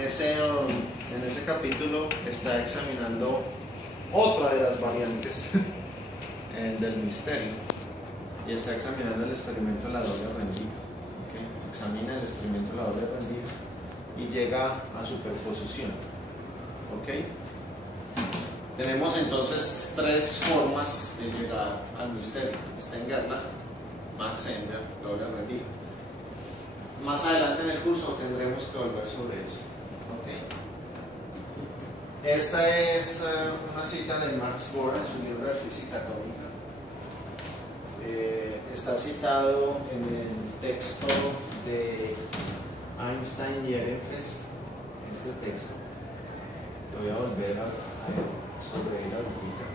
en ese capítulo está examinando otra de las variantes del misterio y está examinando el experimento de la doble rendija. ¿Okay? Examina el experimento de la doble rendija y llega a superposición. ¿Okay? Tenemos entonces tres formas de llegar al misterio: Stern-Gerlach, Mach-Zehnder, doble rendija. Más adelante en el curso tendremos que volver sobre eso. ¿Okay? Esta es una cita de Max Born en su libro de física atómica. Está citado en el texto de Einstein y Ehrenfest. Este texto lo voy a volver a sobre él ahorita.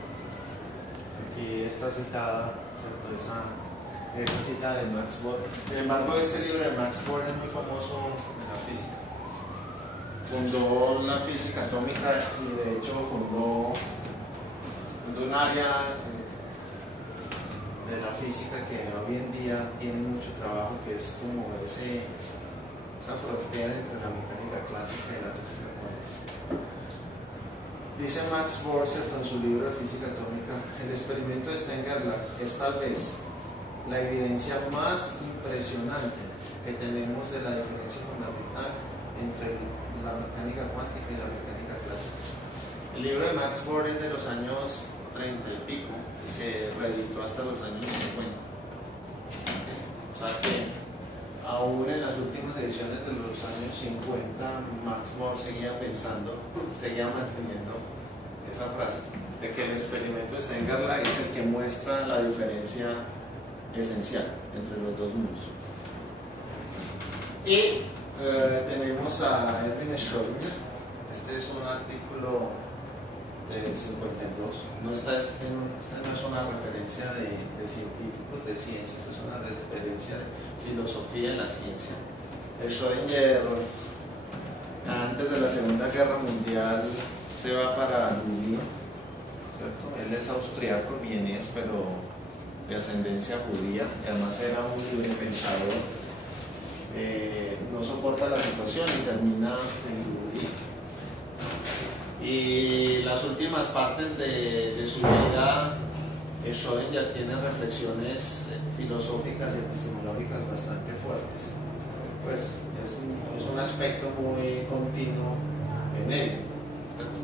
Aquí está citada, ¿cierto? Esa cita de Max Born. Sin embargo, este libro de Max Born es muy famoso en la física. Fundó la física atómica y de hecho fundó un área de la física que hoy en día tiene mucho trabajo, que es como esa frontera entre la mecánica clásica y la física cuántica. Dice Max Born, en su libro de física atómica: el experimento de Stern-Gerlach es tal vez la evidencia más impresionante que tenemos de la diferencia fundamental entre la mecánica cuántica y la mecánica clásica. El libro de Max Born es de los años 30 y pico y se reeditó hasta los años 50. O sea que aún en las últimas ediciones de los años 50 Max Born seguía pensando, seguía manteniendo esa frase de que el experimento de Stern-Gerlach es el que muestra la diferencia esencial entre los dos mundos. Y tenemos a Erwin Schrödinger. Este es un artículo del 52. Esta no es una referencia de científicos, de ciencia, esta es una referencia de filosofía en la ciencia. Schrödinger, antes de la Segunda Guerra Mundial, se va para Dublín, ¿cierto? Él es austriaco, vienés, pero de ascendencia judía, y además era un libre pensador. No soporta la situación y termina en Dublín. Y las últimas partes de su vida, Schrödinger tiene reflexiones filosóficas y epistemológicas bastante fuertes. Pues es un aspecto muy continuo en él,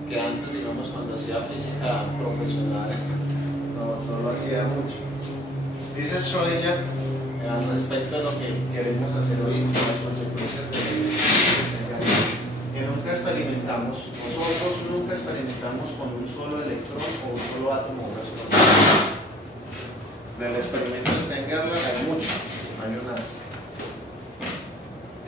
que antes, digamos, cuando hacía física profesional no lo hacía mucho. Dice Schrödinger al respecto de lo que queremos hacer hoy, las consecuencias de que nosotros nunca experimentamos con un solo electrón o un solo átomo o una sola molécula. En el experimento de Stern-Gerlach hay mucho, hay unas.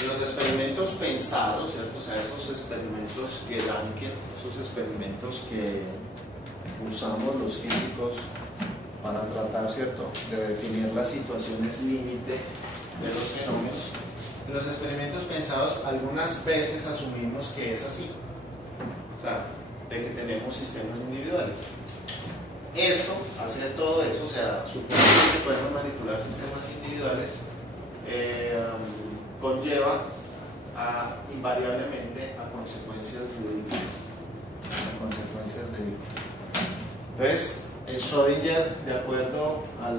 Los experimentos pensados, ¿cierto? O sea, esos experimentos que esos experimentos que usamos los físicos para tratar, ¿cierto?, de definir las situaciones límite de los fenómenos. En los experimentos pensados, algunas veces asumimos que es así, o sea, de que tenemos sistemas individuales. Esto, hacer todo eso, o sea, suponer que podemos manipular sistemas individuales, conlleva invariablemente a consecuencias jurídicas, a consecuencias de vida. Entonces, Schrödinger, de acuerdo a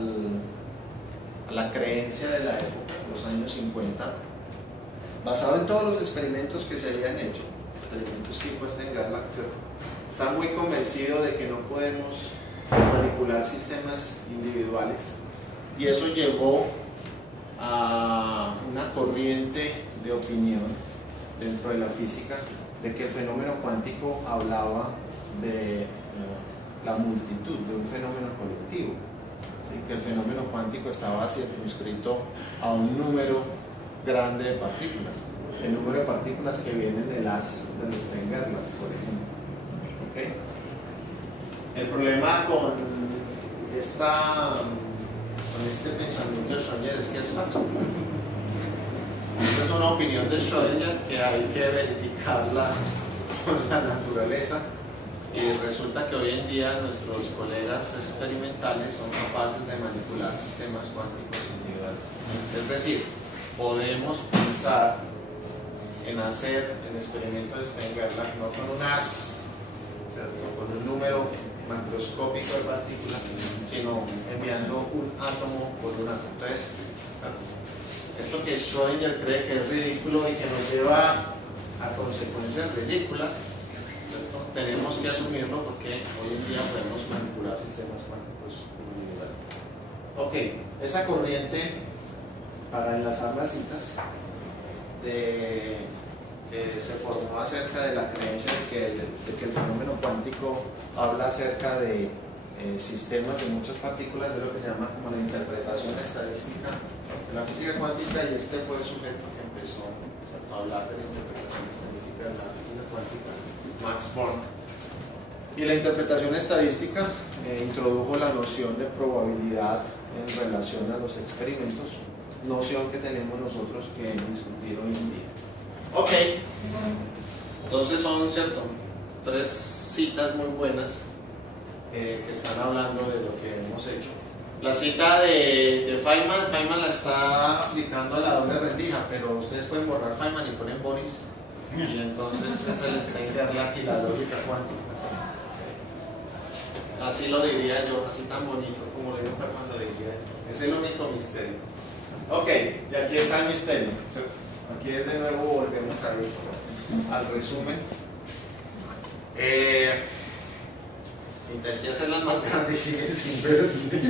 la creencia de la época, los años 50, basado en todos los experimentos que se habían hecho, experimentos tipo Stern-Gerlach, está muy convencido de que no podemos manipular sistemas individuales, y eso llevó a una corriente de opinión dentro de la física de que el fenómeno cuántico hablaba de la multitud, de un fenómeno colectivo, ¿sí? Que el fenómeno cuántico estaba circunscrito a un número grande de partículas, el número de partículas que vienen en el haz del Stern-Gerlach, por ejemplo. ¿Okay? El problema con este pensamiento de Schrödinger es que es falso. Esta es una opinión de Schrödinger que hay que verificarla con la naturaleza, y resulta que hoy en día nuestros colegas experimentales son capaces de manipular sistemas cuánticos individuales. Es decir, podemos pensar en hacer el experimento de Stein-Gerlach no con un haz, ¿cierto? Con un número macroscópico de partículas, sino enviando un átomo por un átomo. Entonces, esto que Schrödinger cree que es ridículo y que nos lleva a consecuencias ridículas, ¿cierto? Tenemos que asumirlo porque hoy en día podemos manipular sistemas cuánticos individuales. Ok, esa corriente, para enlazar las citas, que se formó acerca de la creencia de que el fenómeno cuántico habla acerca de sistemas de muchas partículas, de lo que se llama como la interpretación estadística de la física cuántica, y este fue el sujeto que empezó a hablar de la interpretación estadística de la física cuántica, Max Born. Y la interpretación estadística introdujo la noción de probabilidad en relación a los experimentos, noción que tenemos nosotros que discutir hoy en día. Ok, entonces son, ¿cierto?, 3 citas muy buenas que están hablando de lo que hemos hecho. La cita de Feynman la está aplicando a la doble rendija, pero ustedes pueden borrar Feynman y ponen Boris, y entonces es el Stein-Gerlach y la lógica cuántica. Así lo diría yo, así tan bonito como lo digo cuando diría yo. Es el único misterio. Ok, y aquí está el misterio, ¿cierto? Aquí de nuevo volvemos al resumen. Intenté hacerlas más grandes y siguen sin verse.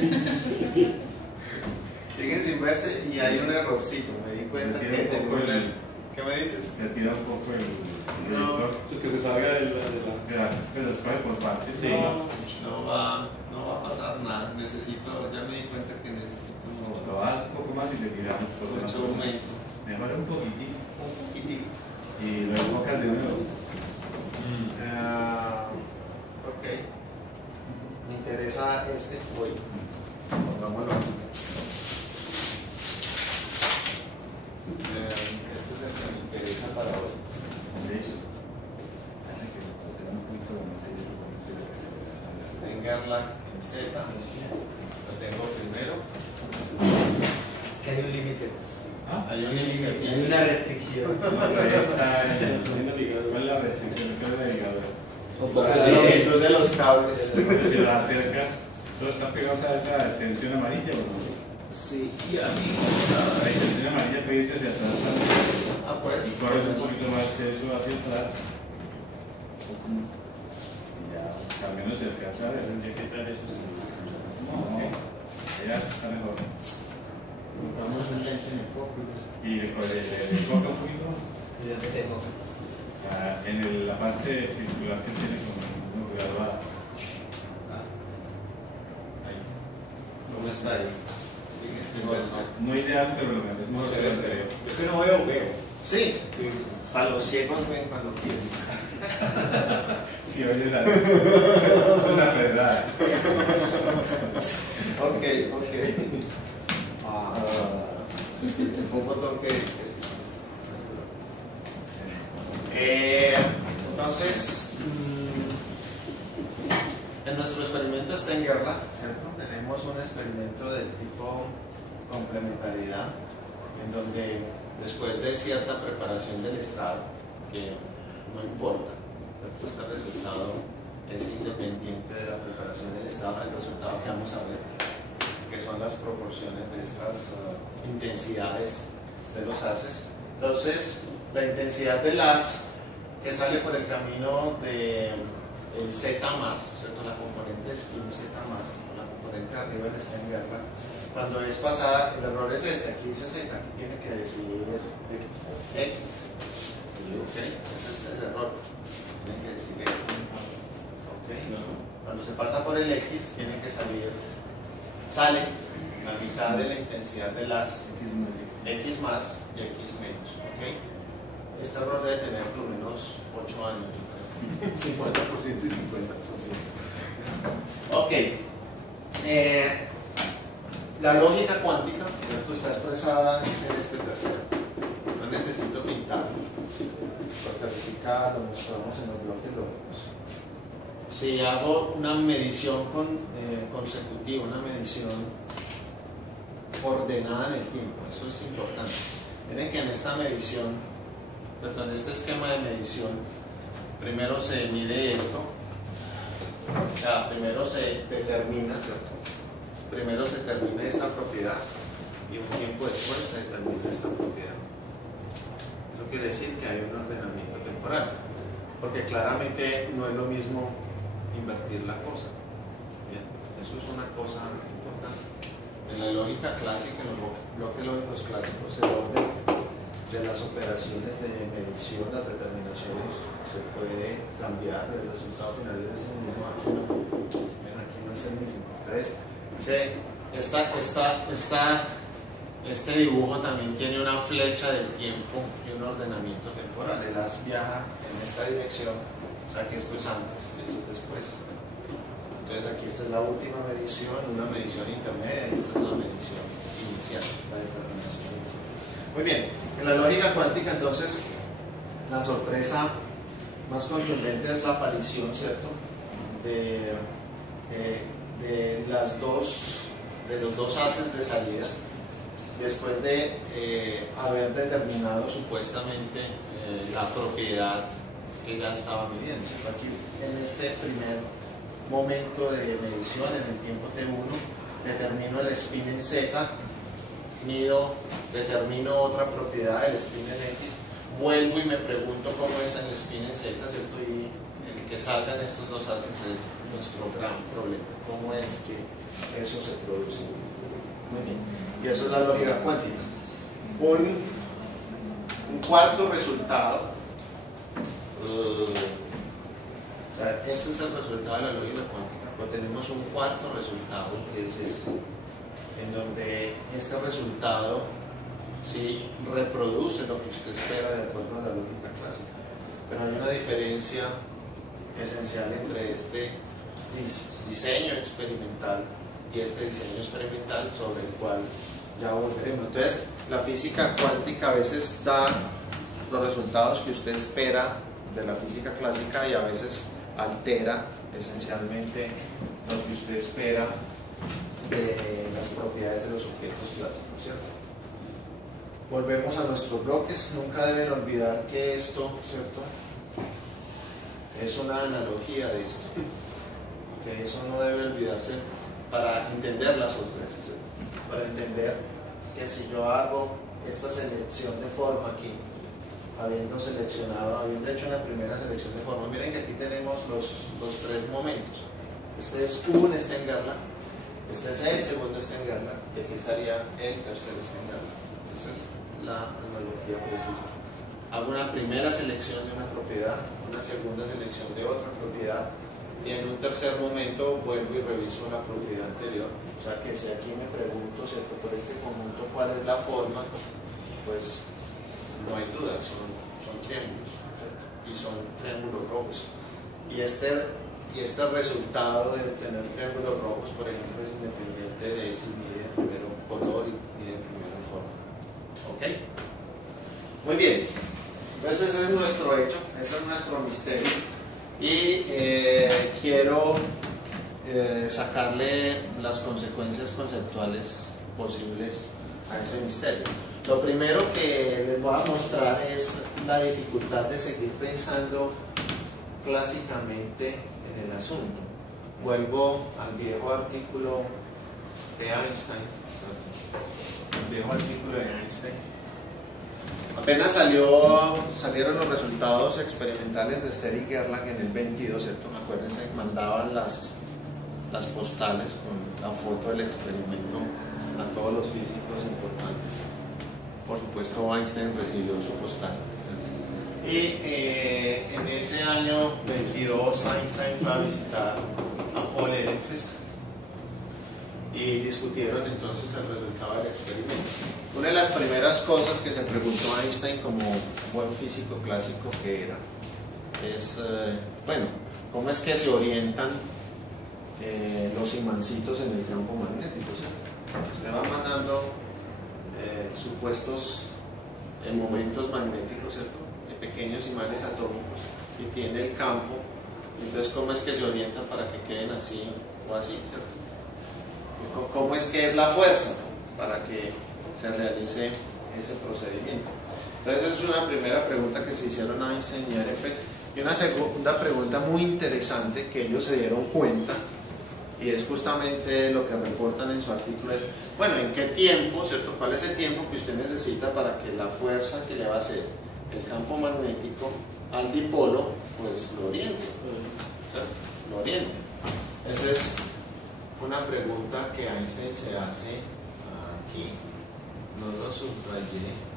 Siguen sin verse y hay un errorcito. Me di cuenta que tengo ¿qué me dices? Se tira un poco el No, que se salga de la... pero escoge por partes. Sí. No va a pasar nada. Ya me di cuenta que necesito Lo vas un poco más y te tiramos por mucho aumento. Mejora un poquitito. Un poquitito. Y lo enfocas de nuevo. Ok. Me interesa este hoy. Pongámoslo aquí. Este es el que me interesa para hoy. Eso. Stein-Gerlach en Z. Lo tengo primero. Es que hay un límite. Hay un límite Hay físico. una restricción. ¿Cuál es la restricción que es la ligadura? La longitud de los cables. Si lo acercas, ¿todos están pegados a esa extensión amarilla o no? Sí, La extensión amarilla que dice hacia atrás también. Ah, Y pues. corres un poquito más eso hacia atrás. Y ya, cambiando se alcanza a ver. ¿Qué tal eso? No, ya está mejor. Vamos un lente en el foco. Y le enfoca un poquito ¿Y dónde se enfoca? en la parte circular que tiene como graduada. Ahí. ¿Cómo está ahí? Sigue sin verse. No ideal, pero lo mejor es mejor que lo anterior. Es que no veo. Sí, hasta los ciegos ven cuando quieren. Sí, oye, es una verdad. Ok. Fue un botón que entonces, en nuestro experimento Stein-Gerlach, ¿cierto? Tenemos un experimento del tipo complementariedad, en donde después de cierta preparación del estado, que no importa, este resultado es independiente de la preparación del estado, el resultado que vamos a ver, que son las proporciones de estas intensidades de los haces. Entonces, la intensidad del haz que sale por el camino del Z+, ¿cierto? La componente de spin Z+, o la componente de arriba del Stein-Gerlach, cuando es pasada, el error es este, aquí dice Z, aquí tiene que decir X. Ok, ese es el error, tiene que decir X. Okay. Cuando se pasa por el X, tiene que sale la mitad de la intensidad del haz, X más y X menos. ¿Okay? Este error debe tener por lo menos 8 años, yo creo. 50% y 50%. Ok. La lógica cuántica, ¿cierto? Está expresada en este tercero. No necesito pintarlo. Lo certificado, lo mostramos en los bloques lógicos. Si hago una medición consecutiva, una medición ordenada en el tiempo, eso es importante. Miren que en esta medición Perdón, este esquema de medición, primero se mide esto, o sea, primero se determina, ¿cierto? Primero se determina esta propiedad y un tiempo después se determina esta propiedad. Eso quiere decir que hay un ordenamiento temporal, porque claramente no es lo mismo invertir la cosa. Bien, eso es una cosa importante. En la lógica clásica, en los bloques lógicos clásicos, el orden de las operaciones de medición, las determinaciones, se puede cambiar, el resultado final es el mismo, aquí no es el mismo. Entonces, este dibujo también tiene una flecha del tiempo y un ordenamiento temporal. El haz viaja en esta dirección, o sea que esto es antes, esto es después. Entonces aquí esta es la última medición, una medición intermedia, y esta es la medición inicial, la determinación inicial. Muy bien, en la lógica cuántica entonces la sorpresa más contundente es la aparición, ¿cierto?, de los dos haces de salidas después de haber determinado supuestamente la propiedad que ya estaba midiendo. Aquí en este primer momento de medición, en el tiempo T1, determino el spin en Z, determino otra propiedad, el spin en X, vuelvo y me pregunto cómo es el spin en Z, ¿cierto? Y el que salgan estos dos haces es nuestro gran problema, cómo es que eso se produce. Muy bien, y eso es la lógica cuántica. Un cuarto resultado, o sea, este es el resultado de la lógica cuántica, pero tenemos un cuarto resultado que es este, en donde este resultado sí reproduce lo que usted espera de acuerdo a la lógica clásica, pero hay una diferencia esencial entre este diseño experimental y este diseño experimental, sobre el cual ya volveremos. Entonces, la física cuántica a veces da los resultados que usted espera de la física clásica y a veces altera esencialmente lo que usted espera de las propiedades de los objetos clásicos, ¿cierto? Volvemos a nuestros bloques. Nunca deben olvidar que esto, ¿cierto?, es una analogía de esto, que eso no debe olvidarse para entender la sorpresa, ¿cierto? Para entender que si yo hago esta selección de forma aquí, habiendo hecho una primera selección de forma, miren que aquí tenemos los tres momentos. Este es un Stern-Gerlach, este es el segundo Stern-Gerlach, y aquí estaría el tercer Stern-Gerlach. Entonces, la analogía precisa. Hago una primera selección de una propiedad, una segunda selección de otra propiedad, y en un tercer momento vuelvo y reviso la propiedad anterior. O sea que si aquí me pregunto, ¿cierto?, por este conjunto cuál es la forma, pues no hay duda, son triángulos, ¿cierto?, y son triángulos rojos. Y este resultado de obtener triángulos rojos, por ejemplo, es independiente de si mide primero color y mide primero forma. ¿Ok? Muy bien. Entonces ese es nuestro hecho, ese es nuestro misterio. Y quiero sacarle las consecuencias conceptuales posibles a ese misterio. Lo primero que les voy a mostrar es la dificultad de seguir pensando clásicamente en el asunto. Vuelvo al viejo artículo de Einstein. El viejo artículo de Einstein. Apenas salieron los resultados experimentales de Stern y Gerlach en el 22, ¿cierto? Acuérdense, mandaban las postales con la foto del experimento a todos los físicos importantes. Por supuesto, Einstein recibió su postal, ¿cierto? Y en ese año 22 Einstein fue a visitar a Paul Ehrenfest y discutieron entonces el resultado del experimento. Una de las primeras cosas que se preguntó Einstein como buen físico clásico que era es, bueno, ¿cómo es que se orientan los imancitos en el campo magnético? ¿Cierto? Usted va mandando supuestos momentos magnéticos, ¿cierto?, de pequeños imanes atómicos, y tiene el campo, entonces ¿cómo es que se orientan para que queden así o así, ¿cierto? ¿Cómo es que es la fuerza para que se realice ese procedimiento? Entonces es una primera pregunta que se hicieron a Einstein y Ehrenfest. Y una segunda pregunta muy interesante que ellos se dieron cuenta, y es justamente lo que reportan en su artículo, es, bueno, ¿en qué tiempo, cierto? ¿Cuál es el tiempo que usted necesita para que la fuerza que le va a hacer el campo magnético al dipolo, pues lo oriente? ¿Cierto? Lo oriente. Esa es una pregunta que Einstein se hace aquí. No lo subrayé.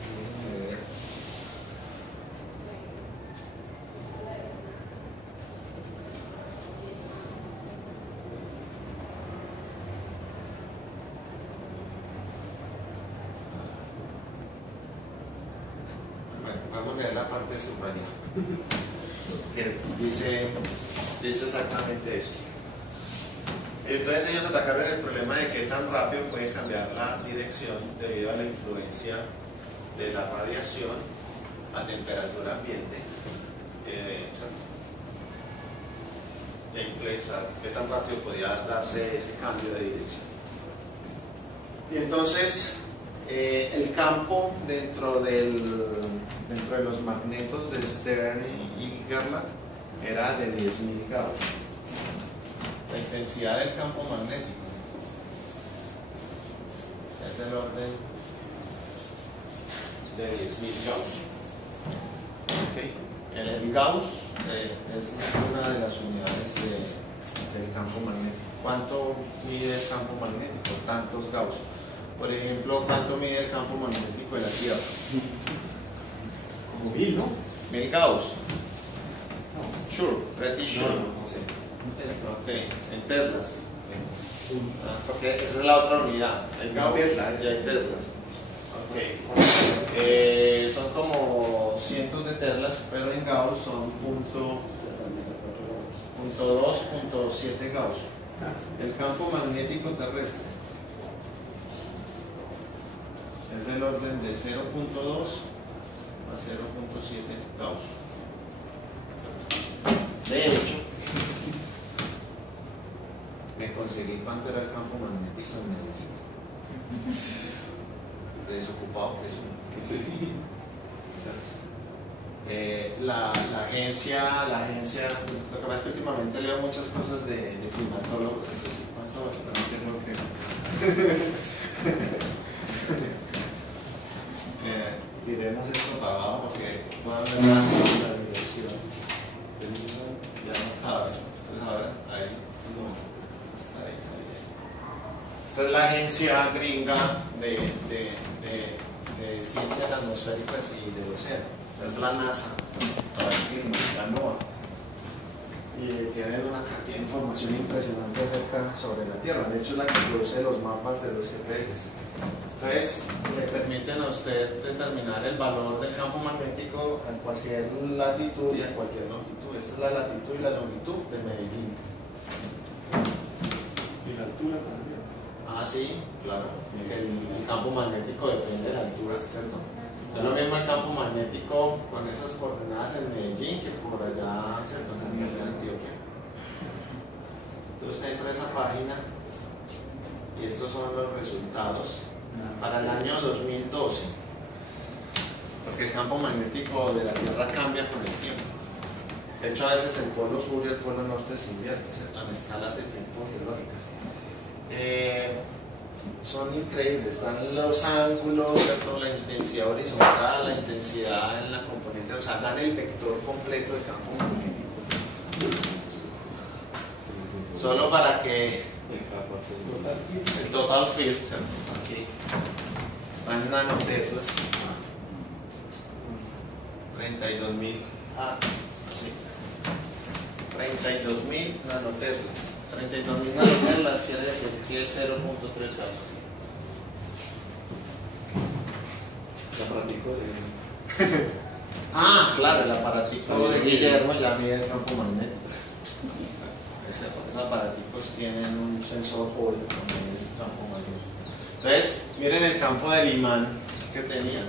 Déjenme ver. Bueno, vamos a leer la parte subrayada. Que dice exactamente eso. Entonces ellos atacaron el problema de qué tan rápido puede cambiar la dirección debido a la influencia de la radiación a temperatura ambiente. Qué tan rápido podía darse ese cambio de dirección. Y entonces el campo dentro de los magnetos de Stern y Gerlach era de 10.000 Gauss. La intensidad del campo magnético es del orden de 10.000 Gauss. ¿Okay? El Gauss es una de las unidades del campo magnético. ¿Cuánto mide el campo magnético? Tantos Gauss. Por ejemplo, ¿cuánto mide el campo magnético de la Tierra? Como 1000, ¿no? 1000 Gauss. Sure, pretty sure. No sé. Ok, en Teslas. Porque esa es la otra unidad. El Gauss Tesla, y hay Teslas. Ok. Son como cientos de Teslas, pero en Gauss son .2, .7 Gauss. El campo magnético terrestre es del orden de 0.2 a 0.7 Gauss. De hecho, me conseguí cuánto era el campo magnético en Medellín. Desocupado que es. Sí. La agencia, lo que pasa es que últimamente leo muchas cosas de climatólogos, entonces cuánto tengo que diremos esto para abajo porque puedo ver la dirección. Ya no cabe. Entonces ahora ahí no está ahí. Esta es la agencia gringa de ciencias atmosféricas y del océano. Es la NASA, la NOAA. Y tienen una cantidad de información impresionante sobre la Tierra. De hecho, es la que produce los mapas de los GPS. Entonces, le permiten a usted determinar el valor del campo magnético a cualquier latitud y a cualquier longitud. Esta es la latitud y la longitud de Medellín. ¿Y la altura también? Ah, sí, claro. El campo magnético depende de la altura, ¿cierto? No es lo mismo el campo magnético con esas coordenadas en Medellín que por allá, ¿cierto? En Antioquia. Entonces usted entra a esa página y estos son los resultados para el año 2012, porque el campo magnético de la Tierra cambia con el tiempo. De hecho, a veces el polo sur y el polo norte se invierten, ¿cierto? En escalas de tiempo geológicas. Son increíbles, están los ángulos, ¿cierto? La intensidad horizontal, la intensidad en la componente, o sea, dan el vector completo del campo magnético. Solo para que el total field, ¿cierto? Aquí están en nanoteslas, 32.000, así, 32.000 nanoteslas. 32.000 nanoteslas quiere decir que es 0.3 Gauss. El aparatico Claro, el aparatico de Guillermo ya mide el campo magnético. Esos aparaticos tienen un sensor Hall que mide el campo magnético. Entonces, miren el campo del imán que tenía,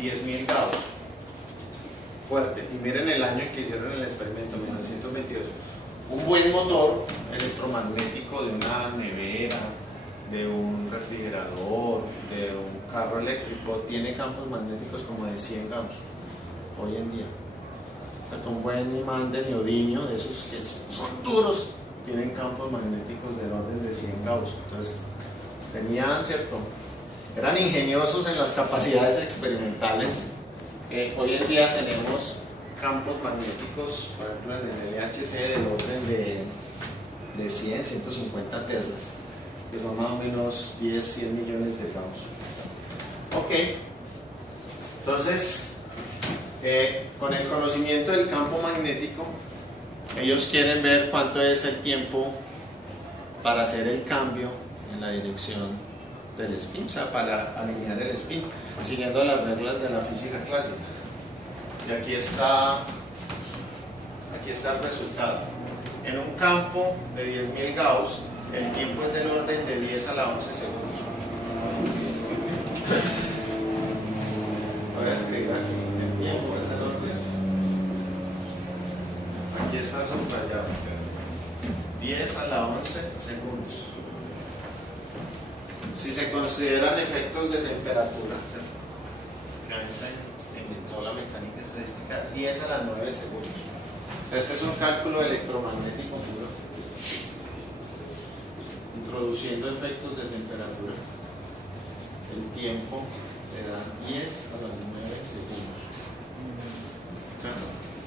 10.000 Gauss. Fuerte. Y miren el año en que hicieron el experimento, 1922. Un buen motor electromagnético de una nevera, de un refrigerador, de un carro eléctrico, tiene campos magnéticos como de 100 Gauss hoy en día. O sea, un buen imán de neodimio, de esos que son duros, tienen campos magnéticos del orden de 100 Gauss. Entonces, tenían, ¿cierto? Eran ingeniosos en las capacidades experimentales. Hoy en día tenemos campos magnéticos, por ejemplo en el LHC del orden de 100, 150 teslas, que son más o menos 10, 100 millones de Gauss. Ok, entonces con el conocimiento del campo magnético, ellos quieren ver cuánto es el tiempo para hacer el cambio en la dirección del spin, o sea, para alinear el spin, siguiendo las reglas de la física clásica. Y aquí está el resultado. En un campo de 10.000 Gauss, el tiempo es del orden de 10 a la 11 segundos. Voy a escribir aquí, el tiempo es del orden. Aquí está subrayado. 10 a la 11 segundos. Si se consideran efectos de temperatura, ¿cierto? Que Einstein inventó la mecánica estadística, 10 a la 9 segundos. Este es un cálculo electromagnético puro, introduciendo efectos de temperatura. El tiempo le da 10 a la 9 segundos.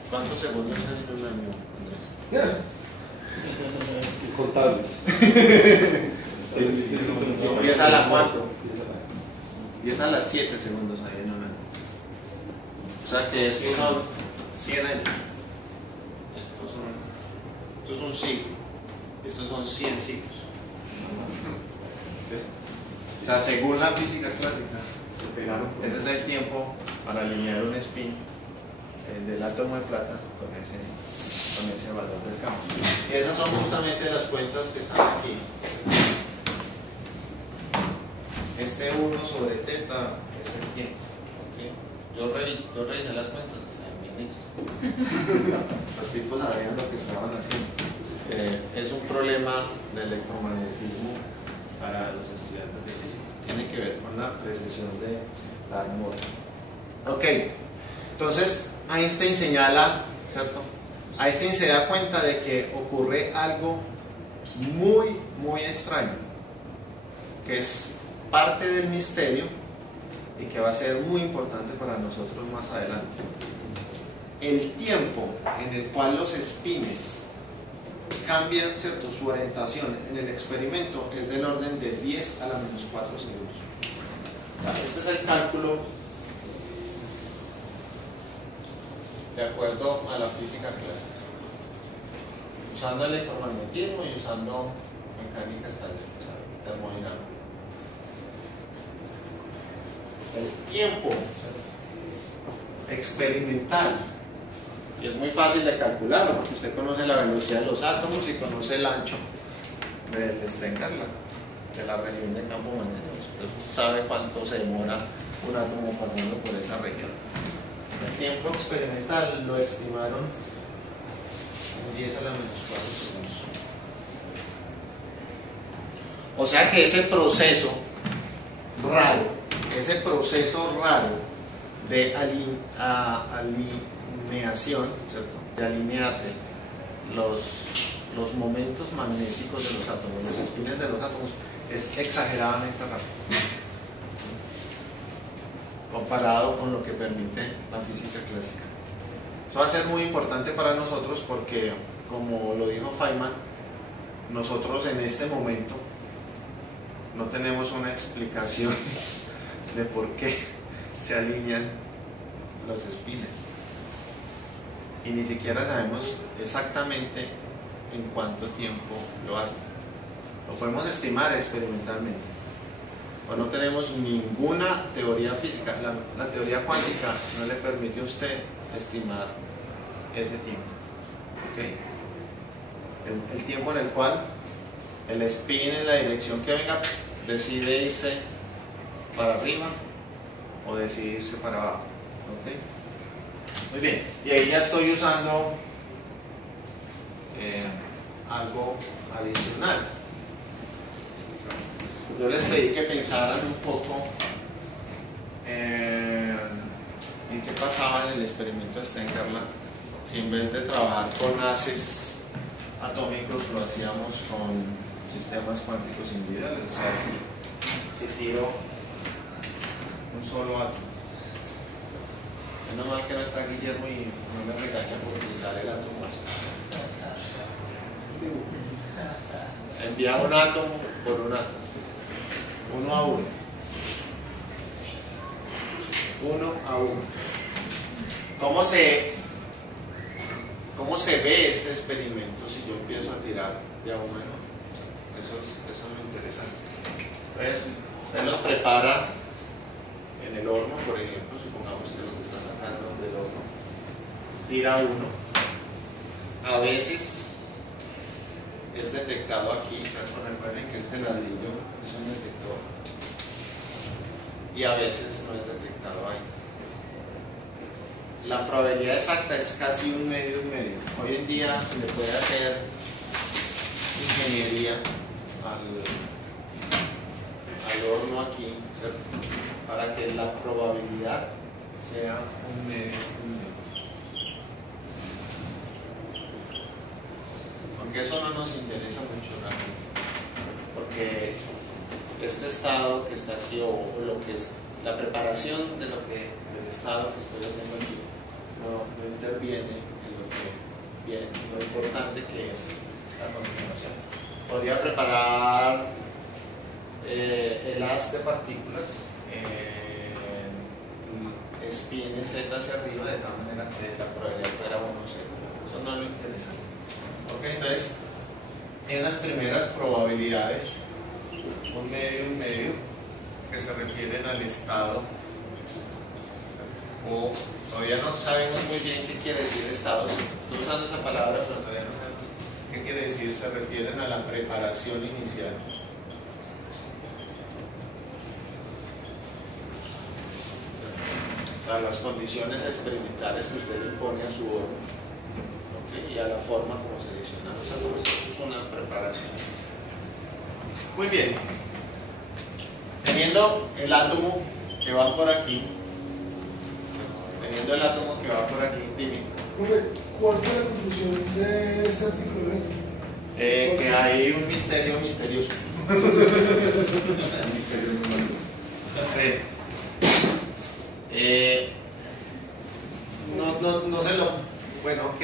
¿Cuántos segundos hay en un año, Andrés? Incontables. 10 a la 4. 10 a las 7 segundos hay en un año. O sea que estos son 100 años. Esto es un siglo. Estos son 100 siglos. ¿Sí? O sea, según la física clásica, ese es el tiempo para alinear un spin del átomo de plata con ese valor del campo. Y esas son justamente las cuentas que están aquí. Este 1 sobre teta es el tiempo. ¿Okay? Yo revisé las cuentas, están bien hechas. Los tipos sabían lo que estaban haciendo. Es un problema de electromagnetismo para los estudiantes de física. Tiene que ver con la precesión de la atmósfera. Ok, entonces Einstein señala, ¿cierto? Einstein se da cuenta de que ocurre algo muy extraño, que es parte del misterio y que va a ser muy importante para nosotros más adelante. El tiempo en el cual los spines cambian, ¿cierto?, su orientación en el experimento es del orden de 10 a la menos 4 segundos. Este es el cálculo de acuerdo a la física clásica, usando electromagnetismo y usando mecánica estadística, termodinámica. El tiempo experimental, y es muy fácil de calcularlo porque usted conoce la velocidad de los átomos y conoce el ancho del Stenger, de la región de campo magnético. Usted sabe cuánto se demora un átomo pasando por esa región. El tiempo experimental lo estimaron en 10 a la menos 4 segundos. O sea que ese proceso raro de alineación, ¿cierto?, de alinearse los momentos magnéticos de los átomos, los spines de los átomos, es exageradamente rápido comparado con lo que permite la física clásica. Eso va a ser muy importante para nosotros porque, como lo dijo Feynman, nosotros en este momento no tenemos una explicación de por qué se alinean los spines y ni siquiera sabemos exactamente en cuánto tiempo lo hacen. Lo podemos estimar experimentalmente, pero no tenemos ninguna teoría física. La teoría cuántica no le permite a usted estimar ese tiempo. ¿Okay? El tiempo en el cual el spin en la dirección que venga decide irse para arriba o decide irse para abajo. ¿Okay? Muy bien, y ahí ya estoy usando algo adicional. yo les pedí que pensaran un poco en qué pasaba en el experimento de Steenkerla si en vez de trabajar con haces atómicos lo hacíamos con sistemas cuánticos individuales. O sea, si tiro un solo átomo. Menos mal que no está Guillermo y no me regaña por tirar el átomo así. Envía un átomo por un átomo. 1 a 1. 1 a 1. ¿Cómo se ve este experimento si yo empiezo a tirar de a uno en uno? Eso es lo interesante. Entonces, usted los prepara en el horno, por ejemplo, supongamos que los está sacando del horno. Tira uno. A veces es detectado aquí, recuerden que este ladrillo es un detector. Y a veces no es detectado ahí. La probabilidad exacta es casi un medio. Hoy en día se le puede hacer ingeniería al horno aquí, ¿cierto? Para que la probabilidad sea un medio. Aunque eso no nos interesa mucho realmente, porque este estado que está aquí, o lo que es la preparación del estado que estoy haciendo aquí, no interviene en lo importante que es la continuación. Podría preparar el haz de partículas spin z hacia arriba de tal manera que la probabilidad fuera 1 o 0. Eso no es lo interesante. Ok, entonces en las primeras probabilidades un medio que se refieren al estado, o todavía no sabemos muy bien qué quiere decir estado. Estoy usando esa palabra, pero todavía no sabemos qué quiere decir. Se refieren a la preparación inicial. A las condiciones experimentales que usted le impone a su horno, ¿okay? Y a la forma como selecciona los átomos. Eso es una preparación inicial. Muy bien. Teniendo el átomo que va por aquí, dime. ¿Cuál fue la conclusión de ese artículo? Que hay un misterio misterioso. Sí. No se lo... Bueno, ok.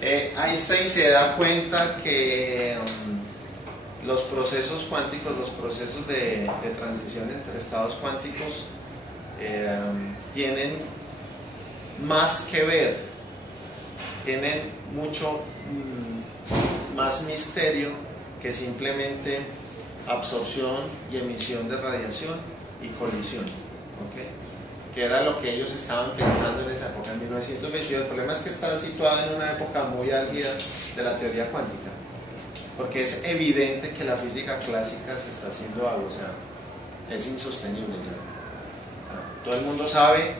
Einstein se da cuenta que los procesos cuánticos, los procesos de transición entre estados cuánticos tienen más que ver, tienen mucho más misterio que simplemente absorción y emisión de radiación y colisión, ¿okay? Que era lo que ellos estaban pensando en esa época, en 1922. El problema es que está situada en una época muy álgida de la teoría cuántica, porque es evidente que la física clásica se está haciendo algo, o sea, es insostenible ya. Todo el mundo sabe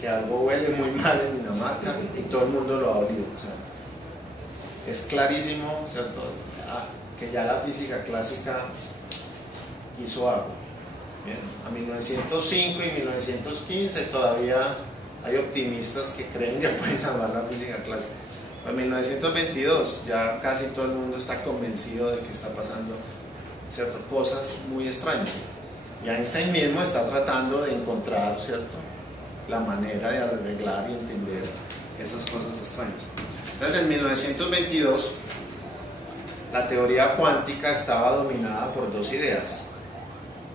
que algo huele muy mal en Dinamarca y todo el mundo lo ha olido, o sea, es clarísimo, ¿cierto? Que ya la física clásica hizo algo. Bien, a 1905 y 1915 todavía hay optimistas que creen que pueden salvar la física clásica. En 1922 ya casi todo el mundo está convencido de que está pasando, ¿cierto?, cosas muy extrañas. Y Einstein mismo está tratando de encontrar, ¿cierto?, la manera de arreglar y entender esas cosas extrañas. Entonces en 1922 la teoría cuántica estaba dominada por dos ideas.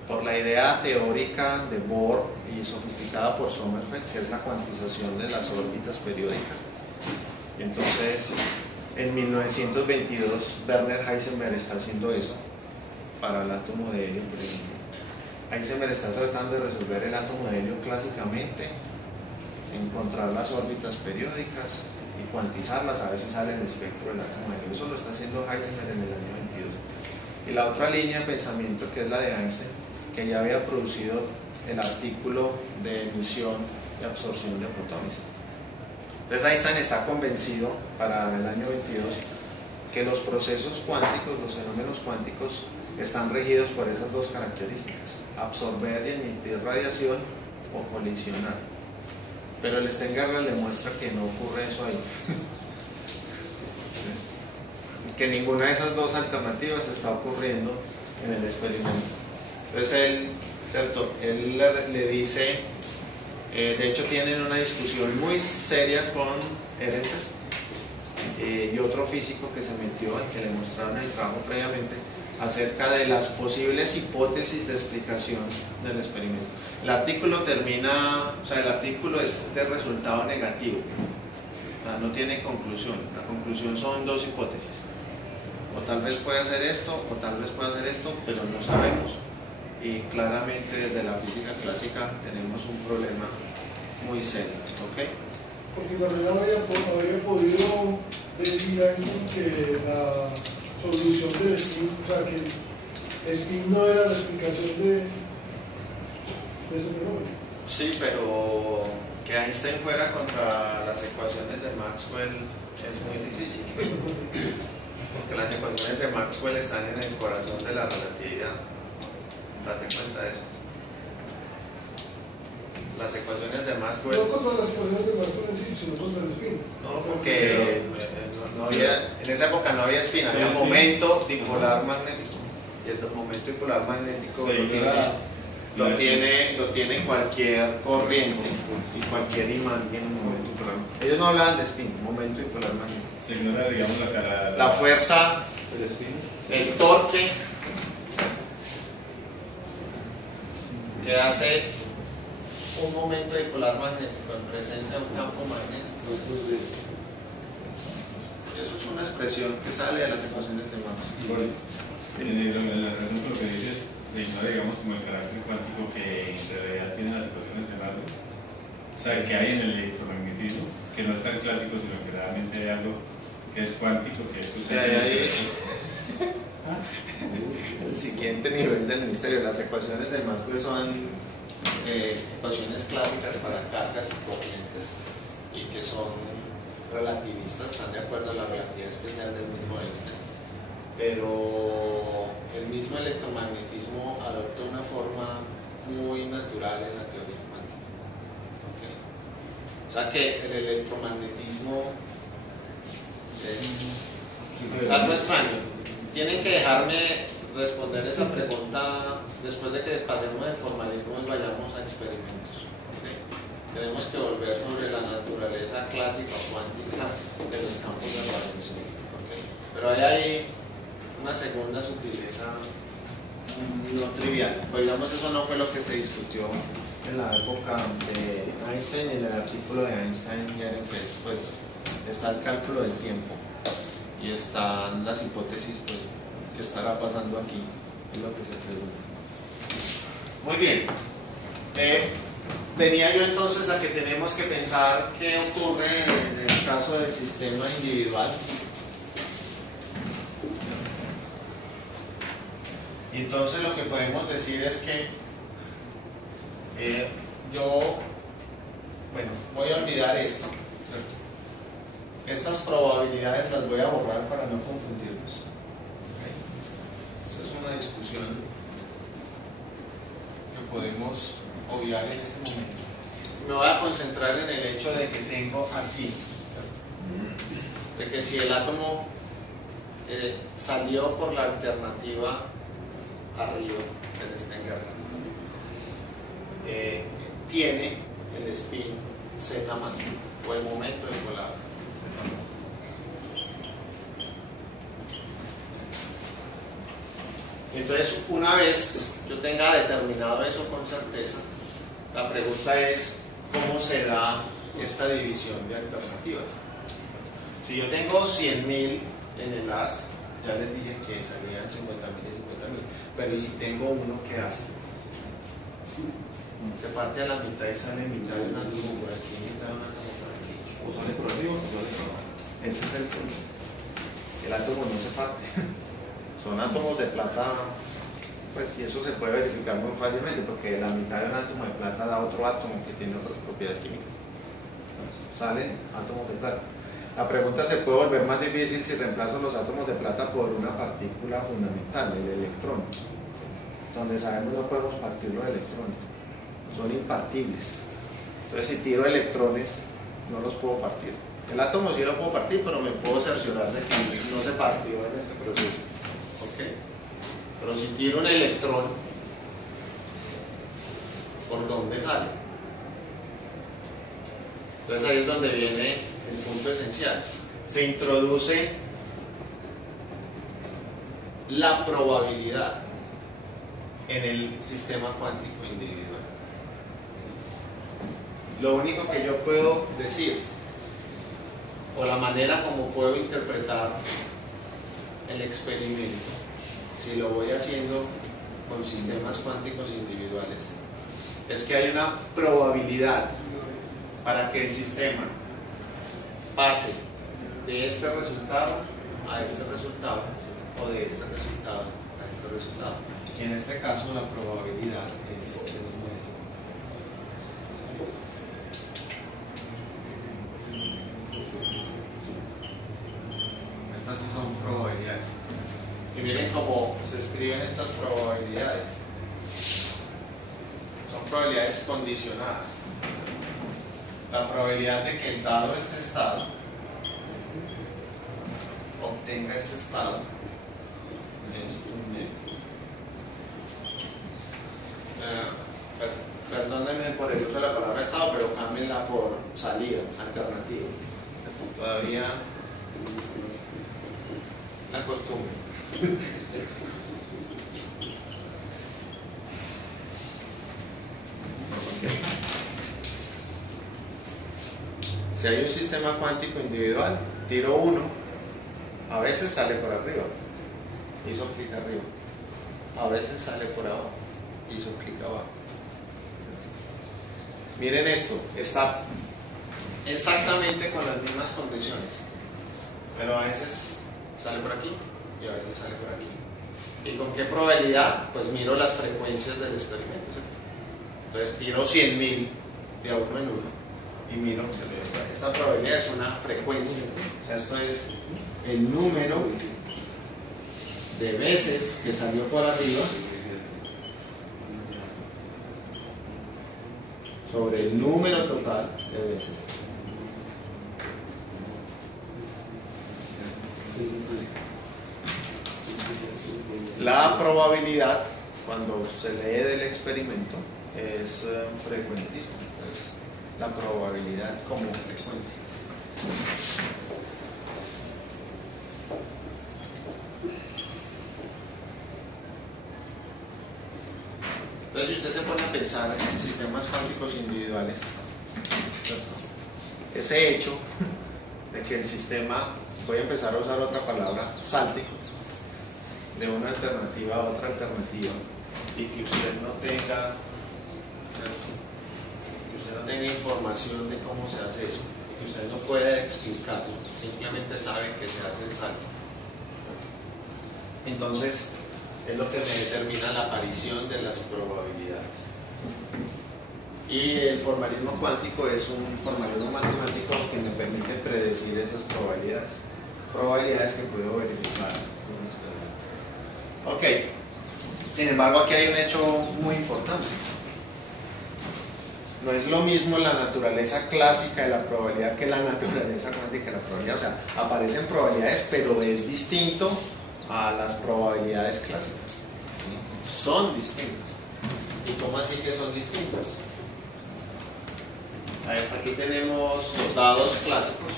Por la idea teórica de Bohr y sofisticada por Sommerfeld, que es la cuantización de las órbitas periódicas. Y entonces, en 1922, Werner Heisenberg está haciendo eso para el átomo de helio, por ejemplo. Heisenberg está tratando de resolver el átomo de helio clásicamente, encontrar las órbitas periódicas y cuantizarlas, a ver si sale el espectro del átomo de helio. Eso lo está haciendo Heisenberg en el año 22. Y la otra línea de pensamiento, que es la de Einstein, que ya había producido el artículo de emisión y absorción de fotones. Entonces Einstein está convencido para el año 22 que los procesos cuánticos, los fenómenos cuánticos, están regidos por esas dos características: absorber y emitir radiación o colisionar. Pero el Stengurrer le muestra que no ocurre eso ahí. Que ninguna de esas dos alternativas está ocurriendo en el experimento. Entonces él, ¿cierto? Él le dice, de hecho tienen una discusión muy seria con Ehrenfest y otro físico que se metió, en que le mostraron el trabajo previamente, acerca de las posibles hipótesis de explicación del experimento. El artículo termina, o sea, el artículo es de resultado negativo, o sea, no tiene conclusión. La conclusión son dos hipótesis: o tal vez puede hacer esto, o tal vez puede hacer esto, pero no sabemos. Y claramente desde la física clásica tenemos un problema muy serio, ¿ok? Porque también habría podido decir Einstein que la solución del spin, o sea, que el spin no era la explicación de ese fenómeno. Sí, pero que Einstein fuera contra las ecuaciones de Maxwell es muy difícil, porque las ecuaciones de Maxwell están en el corazón de la relatividad. Date cuenta de eso. Las ecuaciones de Maxwell. No contra las ecuaciones de Maxwell en sí, sino contra el spin. No, porque no había, en esa época no había spin, había momento dipolar magnético. Y el momento dipolar magnético lo tiene cualquier corriente y cualquier imán tiene un momento dipolar. Ellos no hablaban de spin, momento dipolar magnético. Se ignora, digamos, la fuerza, el torque que hace un momento dipolar magnético en presencia de un campo magnético. Y eso es una expresión que sale de las ecuaciones de Maxwell. La razón por lo que dices, se ignora, digamos, como el carácter cuántico que en realidad tienen las ecuaciones de Maxwell. O sea, que hay en el electromagnetismo, que no es tan clásico, sino que realmente hay algo que es cuántico, que es el siguiente nivel del misterio. Las ecuaciones de Maxwell son ecuaciones clásicas para cargas y corrientes y que son relativistas, están de acuerdo a la relatividad especial del mismo Einstein, pero el mismo electromagnetismo adopta una forma muy natural en la teoría cuántica. ¿Okay? O sea que el electromagnetismo es algo extraño. Tienen que dejarme responder esa pregunta después de que pasemos del formalismo y vayamos a experimentos. ¿Okay? Tenemos que volver sobre la naturaleza clásica o cuántica de los campos de radiación. ¿Okay? Pero hay una segunda sutileza no trivial. Pues digamos, eso no fue lo que se discutió en la época de Einstein. En el artículo de Einstein y Ehrenfest, pues está el cálculo del tiempo y están las hipótesis, pues, ¿qué estará pasando aquí? Es lo que se pregunta. Muy bien. Venía yo entonces a que tenemos que pensar qué ocurre en el caso del sistema individual. Y entonces lo que podemos decir es que voy a olvidar esto, ¿cierto? Estas probabilidades las voy a borrar para no confundirnos. Esa es una discusión que podemos obviar en este momento. Me voy a concentrar en el hecho de que tengo aquí, de que si el átomo salió por la alternativa arriba del Stengurrer, tiene el spin Z más o el momento dipolar Z más. Entonces, una vez yo tenga determinado eso con certeza, la pregunta es cómo se da esta división de alternativas. Si yo tengo 100.000 en el as, ya les dije que salían 50.000 y 50.000, pero ¿y si tengo uno, qué hace? Se parte a la mitad y sale mitad de un átomo por aquí, mitad de un átomo por aquí. O sale por arriba o sale por abajo. Ese es el punto. El átomo no se parte. Son átomos de plata, pues, y eso se puede verificar muy fácilmente, porque la mitad de un átomo de plata da otro átomo que tiene otras propiedades químicas. Salen átomos de plata. La pregunta se puede volver más difícil si reemplazo los átomos de plata por una partícula fundamental, el electrón, donde sabemos no podemos partir los electrones, son impartibles. Entonces si tiro electrones no los puedo partir. El átomo sí lo puedo partir, pero me puedo cerciorar de que no se partió en este proceso. ¿Ok? Pero si tiro un electrón, ¿por dónde sale? Entonces ahí es donde viene el punto esencial. Se introduce la probabilidad en el sistema cuántico individual. Lo único que yo puedo decir, o la manera como puedo interpretar el experimento, si lo voy haciendo con sistemas cuánticos individuales, es que hay una probabilidad para que el sistema pase de este resultado a este resultado, o de este resultado a este resultado. Y en este caso la probabilidad es de 2 9. Estas sí son probabilidades. Y miren cómo se escriben estas probabilidades. Son probabilidades condicionadas. La probabilidad de que el dado este estado obtenga este estado es 1. Perdónenme por el uso de la palabra estado, pero cámbienla por salida, alternativa. Todavía la costumbre. Si hay un sistema cuántico individual, tiro 1, a veces sale por arriba, hizo clic arriba, a veces sale por abajo, hizo clic abajo. Miren esto, está exactamente con las mismas condiciones, pero a veces sale por aquí y a veces sale por aquí. ¿Y con qué probabilidad? Pues miro las frecuencias del experimento, ¿cierto? Entonces tiro 100.000 de a uno en uno y miro, esta probabilidad es una frecuencia, o sea, esto es el número de veces que salió por arriba sobre el número total de veces. La probabilidad, cuando se lee del experimento, es frecuentista. Esta es la probabilidad como frecuencia. Entonces, si usted se pone a pensar en sistemas cuánticos individuales, ¿cierto? Ese hecho de que el sistema, voy a empezar a usar otra palabra, salte de una alternativa a otra alternativa, y que usted no tenga, ¿cierto? Que usted no tenga información de cómo se hace eso, que usted no pueda explicarlo, simplemente sabe que se hace el salto. Entonces, es lo que me determina la aparición de las probabilidades. Y el formalismo cuántico es un formalismo matemático que me permite predecir esas probabilidades. Probabilidades que puedo verificar con un experimento. Ok. Sin embargo, aquí hay un hecho muy importante. No es lo mismo la naturaleza clásica de la probabilidad que la naturaleza cuántica de la probabilidad. O sea, aparecen probabilidades, pero es distinto a las probabilidades clásicas. Son distintas. ¿Y cómo así que son distintas? A ver, aquí tenemos los dados clásicos.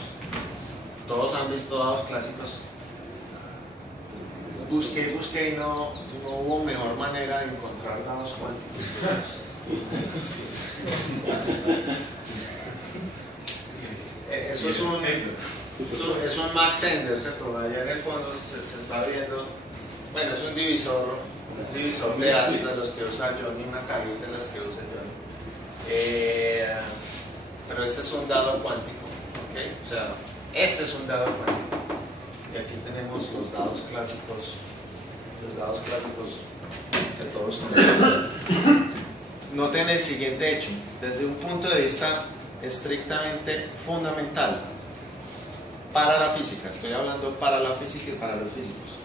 Todos han visto dados clásicos. Busqué y no hubo mejor manera de encontrar dados cuánticos. Eso es un Mach Zehnder, ¿cierto? Allá en el fondo se está viendo. Bueno, es un divisor de alta, los que usa Johnny, una cajita en las que usa Johnny. Pero este es un dado cuántico, ¿ok? O sea, este es un dado cuántico. Y aquí tenemos los dados clásicos que todos conocemos. Noten el siguiente hecho, desde un punto de vista estrictamente fundamental. para la física, estoy hablando para la física y para los físicos.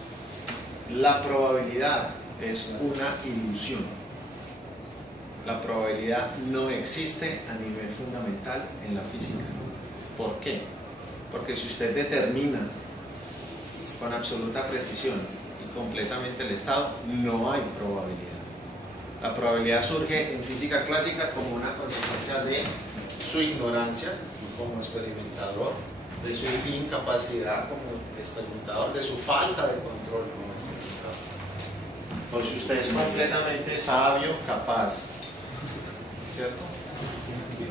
La probabilidad es una ilusión. La probabilidad no existe a nivel fundamental en la física. ¿Por qué? Porque si usted determina con absoluta precisión y completamente el estado, no hay probabilidad. La probabilidad surge en física clásica como una consecuencia de su ignorancia como experimentador, de su incapacidad como experimentador, de su falta de control como experimentador. O si usted es completamente sabio, capaz, ¿cierto? Y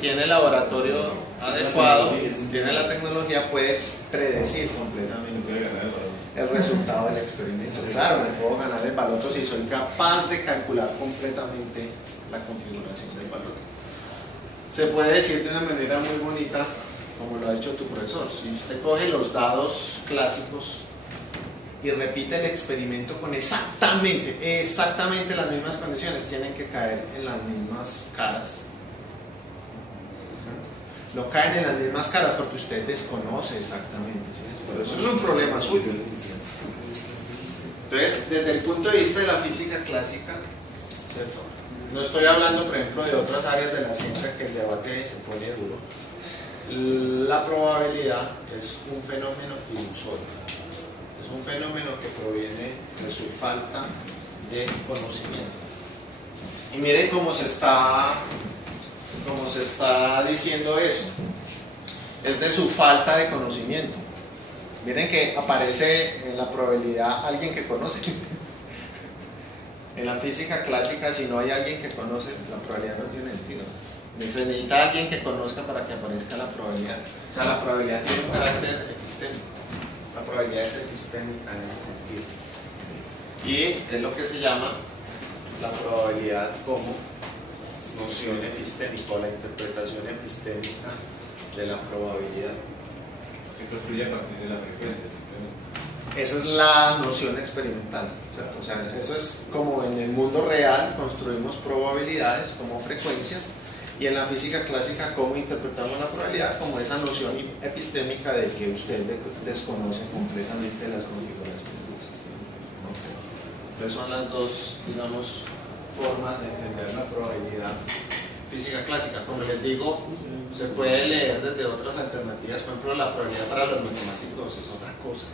tiene el laboratorio adecuado, tiene la tecnología, puede predecir completamente el resultado del experimento. Claro, me puedo ganar el baloto si soy capaz de calcular completamente la configuración del baloto. Se puede decir de una manera muy bonita, como lo ha hecho tu profesor. Si usted coge los dados clásicos y repite el experimento con exactamente las mismas condiciones, tienen que caer en las mismas caras. No caen en las mismas caras porque usted desconoce exactamente, ¿sí? Pero eso es un problema suyo. Entonces, desde el punto de vista de la física clásica, ¿cierto? No estoy hablando, por ejemplo, de otras áreas de la ciencia que el debate se pone duro. La probabilidad es un fenómeno ilusorio. Es un fenómeno que proviene de su falta de conocimiento. Y miren cómo se está diciendo eso. Es de su falta de conocimiento. Miren que aparece en la probabilidad alguien que conoce. En la física clásica, si no hay alguien que conoce, la probabilidad no tiene sentido. Se necesita alguien que conozca para que aparezca la probabilidad. O sea, la probabilidad tiene un carácter epistémico. La probabilidad es epistémica en ese sentido. Y es lo que se llama la probabilidad como noción epistémica o la interpretación epistémica de la probabilidad. Se construye a partir de la frecuencia. Esa es la noción experimental, ¿cierto? O sea, eso es como en el mundo real construimos probabilidades como frecuencias, y en la física clásica cómo interpretamos la probabilidad como esa noción epistémica de que usted desconoce completamente las configuraciones del sistema. Entonces son las dos, digamos, formas de entender la probabilidad física clásica. Como les digo, se puede leer desde otras alternativas. Por ejemplo, la probabilidad para los matemáticos es otra cosa.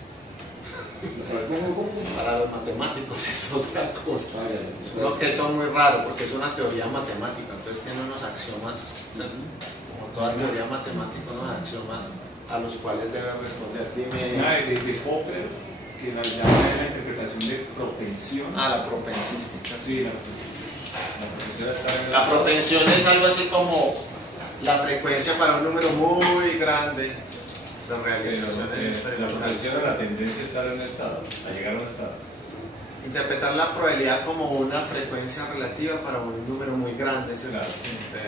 Para los matemáticos es otra cosa. Es un objeto muy raro porque es una teoría matemática, entonces tiene unos axiomas, como toda teoría matemática, unos axiomas a los cuales debe responder. Dime. De Popper, que la llama de la interpretación de propensión. La propensística. Sí, la propensión es algo así como la frecuencia para un número muy grande de realizaciones. La propensión a la tendencia a estar en un estado, a llegar a un estado. Interpretar la probabilidad como una frecuencia relativa para un número muy grande. Claro.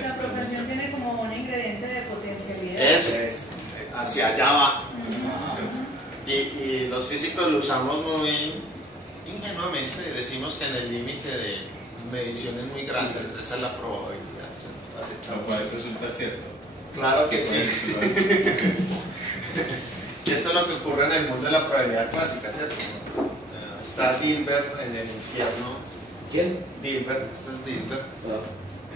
La propensión tiene como un ingrediente de potencialidad. Eso es, hacia allá va. Y los físicos lo usamos muy ingenuamente, decimos que en el límite de mediciones muy grandes, esa es la probabilidad. Lo cual eso resulta cierto. Claro que sí. Y esto es lo que ocurre en el mundo de la probabilidad clásica, ¿cierto? Está Dilbert en el infierno. ¿Quién? Dilbert, este es Dilbert.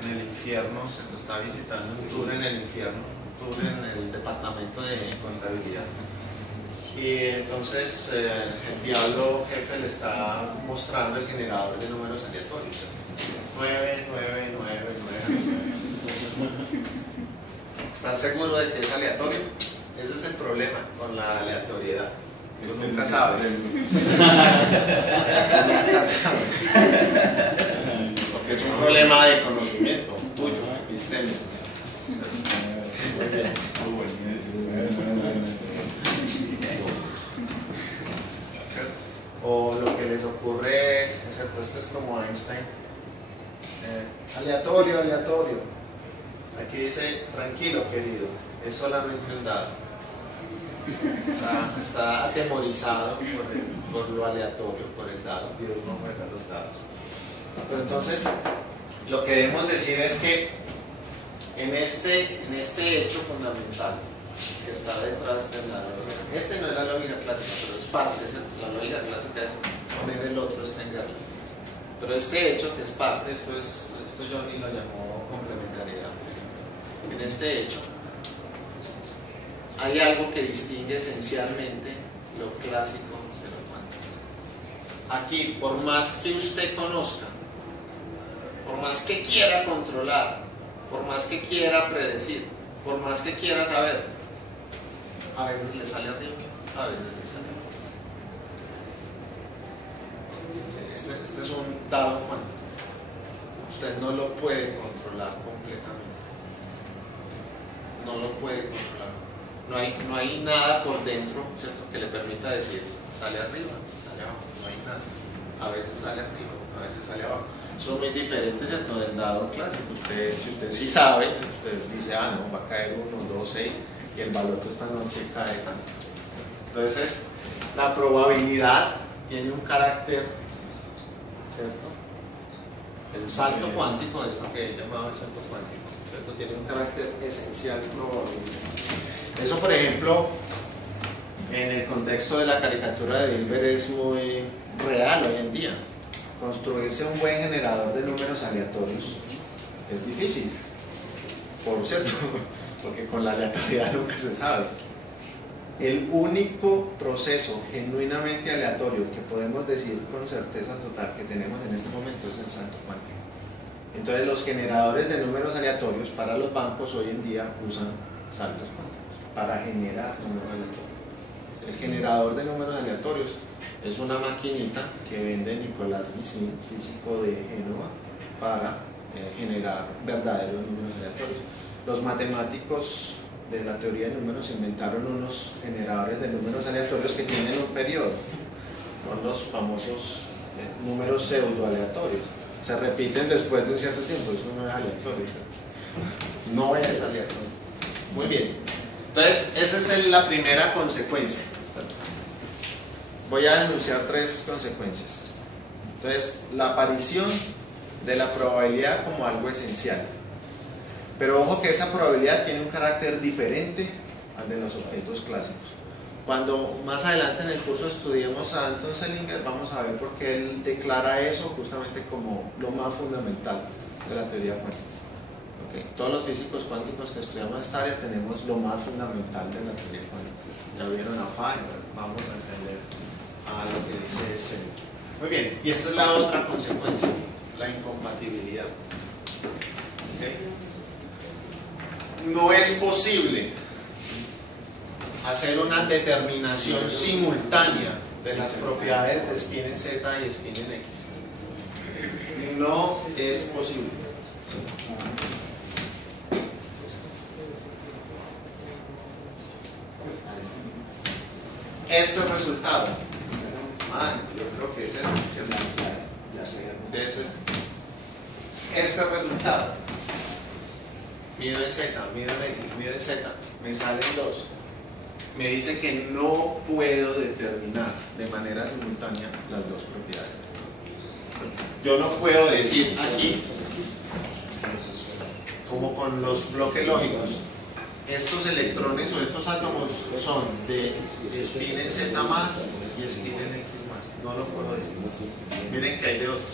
En el infierno, se lo está visitando un tour en el infierno, un tour en el departamento de contabilidad. Y entonces el diablo jefe le está mostrando el generador de números aleatorios. 9, 9, 9, 9. ¿Están seguros de que es aleatorio? Ese es el problema con la aleatoriedad. Tú nunca sabes. Nunca sabes. Porque es un problema de conocimiento tuyo, epistémico. Muy bien. O lo que les ocurre, excepto esto es como Einstein. Aleatorio, aleatorio. Aquí dice, tranquilo querido, es solamente un dado. Está atemorizado por lo aleatorio, por el dado. Dios no juega los dados. Pero entonces, lo que debemos decir es que en este hecho fundamental, que está detrás de la lógica. Este no es la lógica clásica, pero es parte. La lógica clásica es poner el otro Stengler. Pero este hecho que es parte, esto Johnny lo llamó complementariedad. En este hecho hay algo que distingue esencialmente lo clásico de lo cuántico. Aquí, por más que usted conozca, por más que quiera controlar, por más que quiera predecir, por más que quiera saber, a veces le sale arriba, a veces le sale abajo. Este es un dado cuántico. Usted no lo puede controlar completamente. No lo puede controlar. No hay nada por dentro, ¿cierto?, que le permita decir sale arriba, sale abajo. No hay nada. A veces sale arriba, a veces sale abajo. Son muy diferentes, ¿cierto?, del dado clásico. Si usted sí sabe, usted dice, no, va a caer 1, 2, 6 y el baloto esta noche cae tanto. Entonces, la probabilidad tiene un carácter, ¿cierto? El salto cuántico, esto que he llamado el salto cuántico, ¿cierto?, tiene un carácter esencial probabilístico. Eso, por ejemplo, en el contexto de la caricatura de Dilbert es muy real hoy en día. Construirse un buen generador de números aleatorios es difícil, por cierto, porque con la aleatoriedad nunca se sabe. El único proceso genuinamente aleatorio que podemos decir con certeza total que tenemos en este momento es el salto cuántico. Entonces, los generadores de números aleatorios para los bancos hoy en día usan saltos cuánticos para generar números aleatorios. El generador de números aleatorios es una maquinita que vende Nicolás Guissin, físico de Génova, para generar verdaderos números aleatorios. Los matemáticos de la teoría de números inventaron unos generadores de números aleatorios que tienen un periodo. Son los famosos números pseudo aleatorios. Se repiten después de un cierto tiempo. Eso no es aleatorio, ¿sí? No es aleatorio. Muy bien. Entonces, esa es la primera consecuencia. Voy a denunciar 3 consecuencias. Entonces, la aparición de la probabilidad como algo esencial. Pero ojo que esa probabilidad tiene un carácter diferente al de los objetos clásicos. Cuando más adelante en el curso estudiemos a Anton Selinger, vamos a ver por qué él declara eso justamente como lo más fundamental de la teoría cuántica. Okay. Todos los físicos cuánticos que estudiamos esta área tenemos lo más fundamental de la teoría cuántica. Ya vieron a Phi, vamos a entender a lo que dice Selinger. Muy bien, y esta es la otra consecuencia, la incompatibilidad. Okay. No es posible hacer una determinación simultánea de las propiedades de spin en Z y spin en X. No es posible. Este resultado, yo creo que es este, ¿cierto? Es este resultado, mido en Z, mido en X, mido en Z, me salen 2. Me dice que no puedo determinar de manera simultánea las dos propiedades. Yo no puedo decir aquí, como con los bloques lógicos, estos electrones o estos átomos son de spin en Z más y spin en X más. No lo puedo decir. Miren que hay de otros.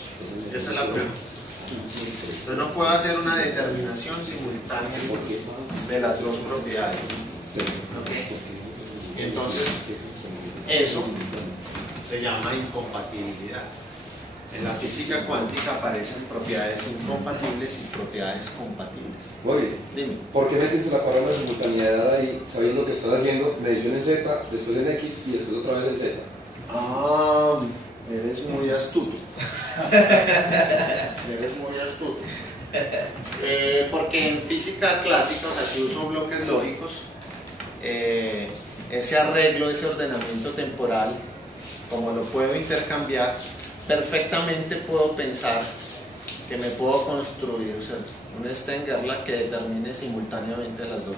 Esa es la prueba. Yo no puedo hacer una determinación simultánea de las dos propiedades. ¿Okay? Entonces, eso se llama incompatibilidad. En la física cuántica aparecen propiedades incompatibles y propiedades compatibles. Boris, Dime. ¿por qué metiste la palabra simultaneidad ahí, sabiendo que estás haciendo medición en Z, después en X y después otra vez en Z? Ah, eres muy astuto. Eres muy astuto. Porque en física clásica, o sea, si uso bloques lógicos, ese arreglo, ese ordenamiento temporal, como lo puedo intercambiar, perfectamente puedo pensar que me puedo construir, ¿cierto?, un Stengler que determine simultáneamente las dos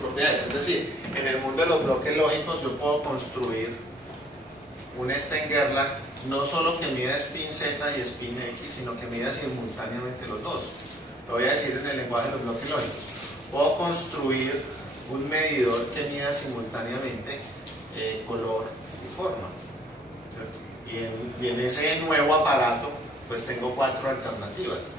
propiedades. Es decir, en el mundo de los bloques lógicos yo puedo construir un Stengler no solo que mida spin Z y spin X, sino que mida simultáneamente los dos. Lo voy a decir en el lenguaje de los bloques lógicos. puedo construir un medidor que mida simultáneamente color y forma, ¿cierto? Y en ese nuevo aparato pues tengo 4 alternativas: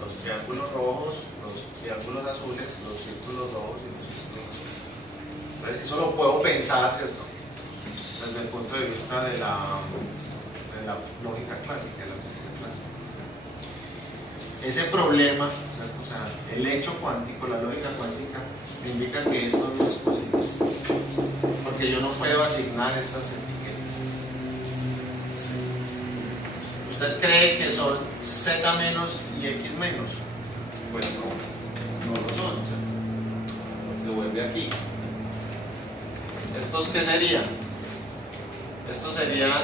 los triángulos rojos, los triángulos azules, los círculos rojos y los círculos azules. Entonces, eso lo puedo pensar, ¿cierto?, desde el punto de vista de la lógica clásica, de la física clásica. Ese problema, ¿cierto?, o sea, el hecho cuántico, la lógica cuántica, me indica que esto no es posible, porque yo no puedo asignar estas etiquetas. ¿Usted cree que son Z menos y X menos? Pues no lo son, ¿cierto?, porque vuelve aquí. ¿Estos qué serían? Estos serían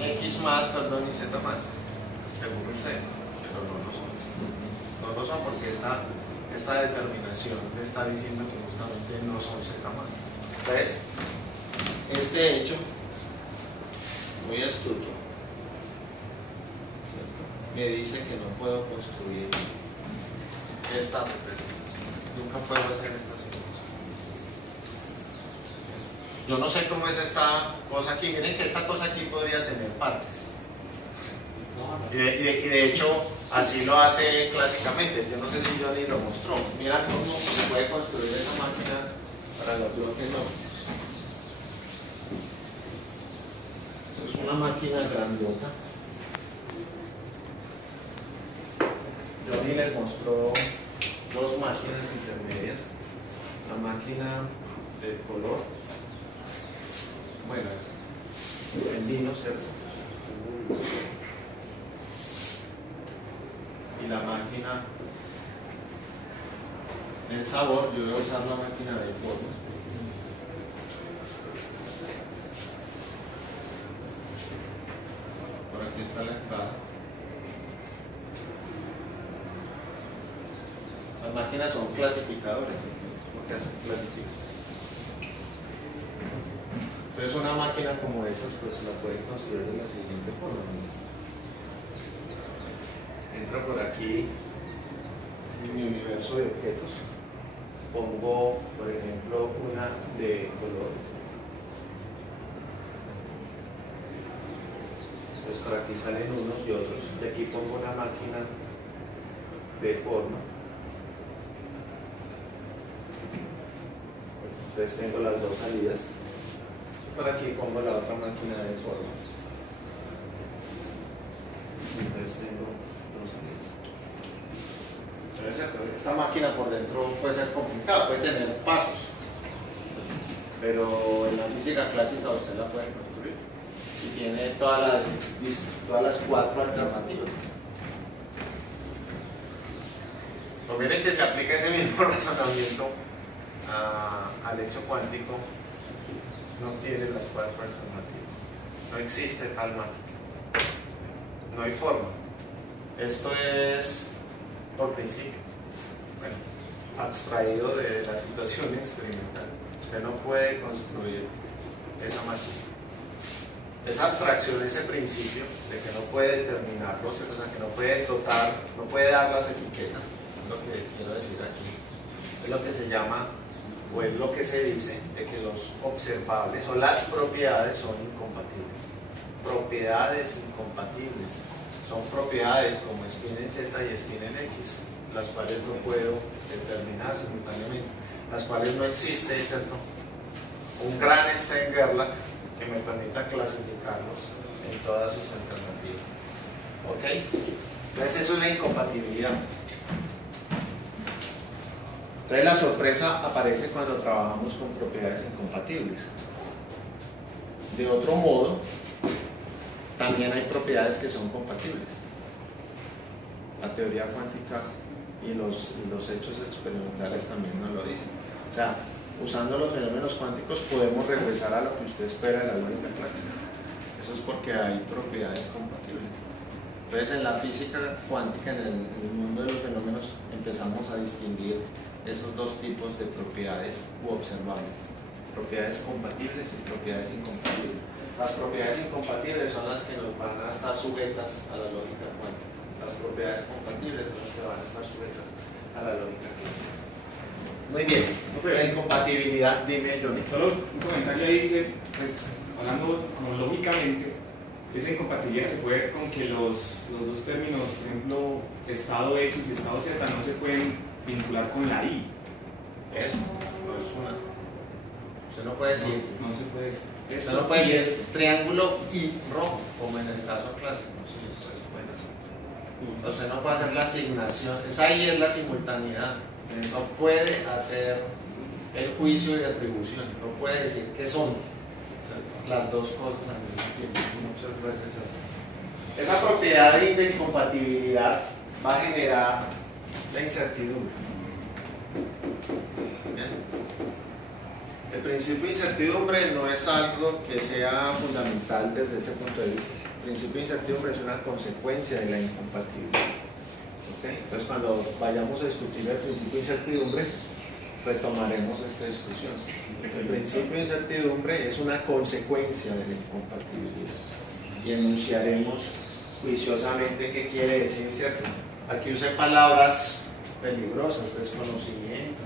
X más, perdón, y Z más, según usted, pero no lo son. No lo son porque esta determinación me está diciendo que justamente no son Z más. Entonces, este hecho, muy astuto, ¿cierto?, me dice que no puedo construir esta representación. Nunca puedo hacer esta situación. Yo no sé cómo es esta cosa aquí. Miren que esta cosa aquí podría tener partes. Y de hecho, así lo hace clásicamente. Yo no sé si Johnny lo mostró. Mira cómo se puede construir esa máquina para los bloques ópticos. Es una máquina grandota. Johnny les mostró 2 máquinas intermedias. La máquina de color, bueno, en vino, ¿cierto?, y la máquina en sabor. Yo voy a usar la máquina de forma. Por aquí está la entrada. Las máquinas son clasificadores, porque hacen clasificación. Entonces una máquina como esas pues la pueden construir de la siguiente forma. Entro por aquí en mi universo de objetos, pongo por ejemplo una de color, pues por aquí salen unos y otros, y aquí pongo una máquina de forma. Entonces tengo las 2 salidas. Por aquí pongo la otra máquina de forma. Entonces tengo 2 salidas. Entonces, esta máquina por dentro puede ser complicada, puede tener pasos, pero en la física clásica usted la puede construir y tiene todas las 4 alternativas. Pues miren que se aplica ese mismo razonamiento al hecho cuántico. No tiene las 4 alternativas. No existe tal máquina. No hay forma. Esto es por principio. Bueno, abstraído de la situación experimental. Usted no puede construir esa máquina. Esa abstracción, ese principio de que no puede determinarlo, o sea, que no puede dotar, no puede dar las etiquetas, es lo que quiero decir aquí. Es lo que se llama, o es lo que se dice, de que los observables o las propiedades son incompatibles. Propiedades incompatibles son propiedades como spin en Z y spin en X, las cuales no puedo determinar simultáneamente, las cuales no existe, ¿cierto?, un gran Stern-Gerlach que me permita clasificarlos en todas sus alternativas. ¿Ok? Entonces eso es la incompatibilidad. Entonces la sorpresa aparece cuando trabajamos con propiedades incompatibles. De otro modo, también hay propiedades que son compatibles. La teoría cuántica y los hechos experimentales también nos lo dicen. O sea, usando los fenómenos cuánticos podemos regresar a lo que usted espera de la lógica clásica. Eso es porque hay propiedades compatibles. Entonces en la física cuántica, en el mundo de los fenómenos, empezamos a distinguir esos 2 tipos de propiedades u observables: propiedades compatibles y propiedades incompatibles. Las propiedades incompatibles son las que nos van a estar sujetas a la lógica cuántica. Las propiedades compatibles son las que van a estar sujetas a la lógica clásica. Muy bien. La incompatibilidad, dime, Johnny. Solo un comentario ahí que, pues, hablando como lógicamente, esa incompatibilidad se puede ver con que los dos términos, por ejemplo, estado X y estado Z, no se pueden vincular con la I. Eso, no es una. Usted no puede decir. No se puede decir. Usted no puede decir triángulo y rojo, como en el caso clásico. Sí, eso es bueno. Usted no puede hacer la asignación. Esa ahí es la simultaneidad. No puede hacer el juicio de atribución. No puede decir que son las dos cosas al mismo tiempo. Muchas veces. Esa propiedad de incompatibilidad va a generar la incertidumbre. ¿Bien? El principio de incertidumbre no es algo que sea fundamental desde este punto de vista. El principio de incertidumbre es una consecuencia de la incompatibilidad. ¿Okay? Entonces, cuando vayamos a discutir el principio de incertidumbre, retomaremos esta discusión. El principio de incertidumbre es una consecuencia de la incompatibilidad y enunciaremos juiciosamente qué quiere decir, ¿cierto? Aquí usé palabras peligrosas, desconocimiento.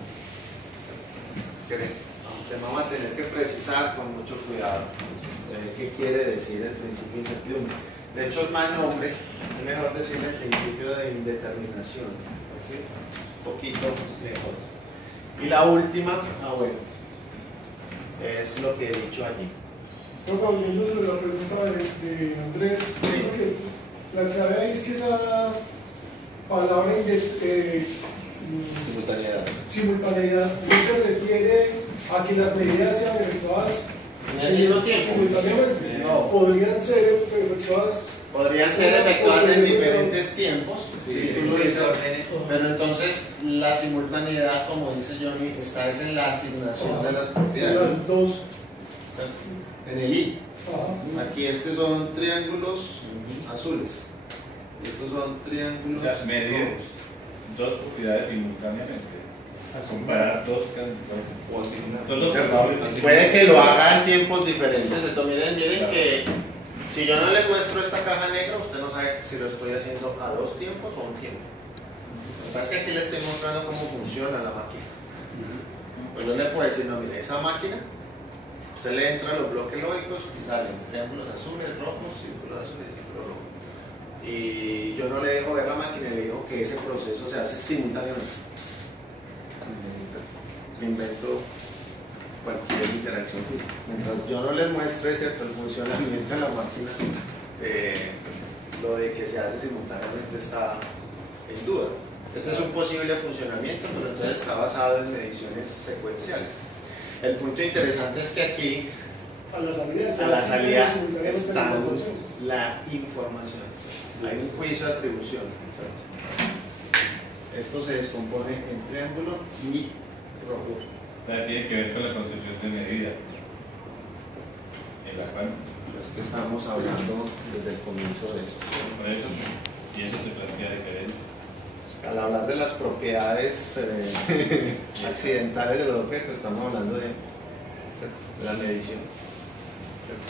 Vamos a tener que precisar con mucho cuidado qué quiere decir el principio de incertidumbre. De hecho, es más nombre, es mejor decir el principio de indeterminación. ¿Okay? Un poquito mejor. Y la última, bueno, es lo que he dicho allí. Volviendo sobre la pregunta de Andrés, creo que la clave ahí es que esa palabra simultaneidad no se refiere a que las medidas sean efectuadas en el mismo tiempo. Simultáneamente. No. Podrían ser efectuadas. Podrían ser efectuadas en diferentes tiempos, Sí, tú lo dices, órdenes. pero entonces la simultaneidad, como dice Johnny, está es en la asignación de las De propiedades. las dos. En el I. Ajá. Aquí estos son triángulos azules. Y estos son triángulos O sea, medir rojos. dos propiedades simultáneamente. Comparar dos Observadores. observables. Puede que lo haga en tiempos diferentes. Entonces, miren que si yo no le muestro esta caja negra, usted no sabe si lo estoy haciendo a dos tiempos o a un tiempo. Lo que pasa es que aquí le estoy mostrando cómo funciona la máquina. Pues yo le puedo decir, no, mire, esa máquina, usted le entra a los bloques lógicos y salen triángulos azules, rojos, círculos azules, círculos rojos. Y yo no le dejo ver la máquina, le digo que ese proceso se hace simultáneamente. Me invento cualquier interacción física. Mientras yo no les muestre el funcionamiento de la máquina, lo de que se hace simultáneamente está en duda. Este es un posible funcionamiento, pero entonces está basado en mediciones secuenciales. El punto interesante es que aquí, A la salida está la información. Hay un juicio de atribución. Esto se descompone en triángulo y rojo. Tiene que ver con la concepción de medida, en la cual, Es que estamos hablando desde el comienzo de eso. por eso, y eso se plantea diferente. Al hablar de las propiedades accidentales de los objetos, estamos hablando de la medición,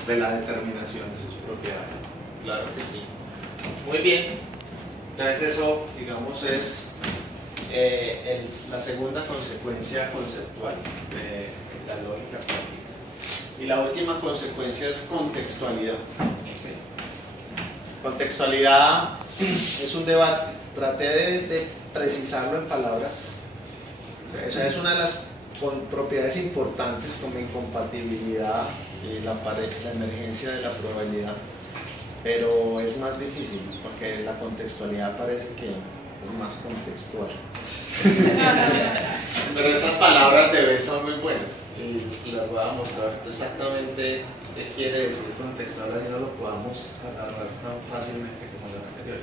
de la determinación de sus propiedades. Claro que sí. Muy bien. Entonces eso, digamos, es la segunda consecuencia conceptual de la lógica práctica. Y la última consecuencia es contextualidad. Contextualidad es un debate. Traté de precisarlo en palabras. O sea, es una de las propiedades importantes como incompatibilidad y la emergencia de la probabilidad. Pero es más difícil porque la contextualidad parece que es más contextual. Pero estas palabras de B son muy buenas y les voy a mostrar exactamente qué quiere decir contextual, así no lo podamos agarrar tan fácilmente como la anterior.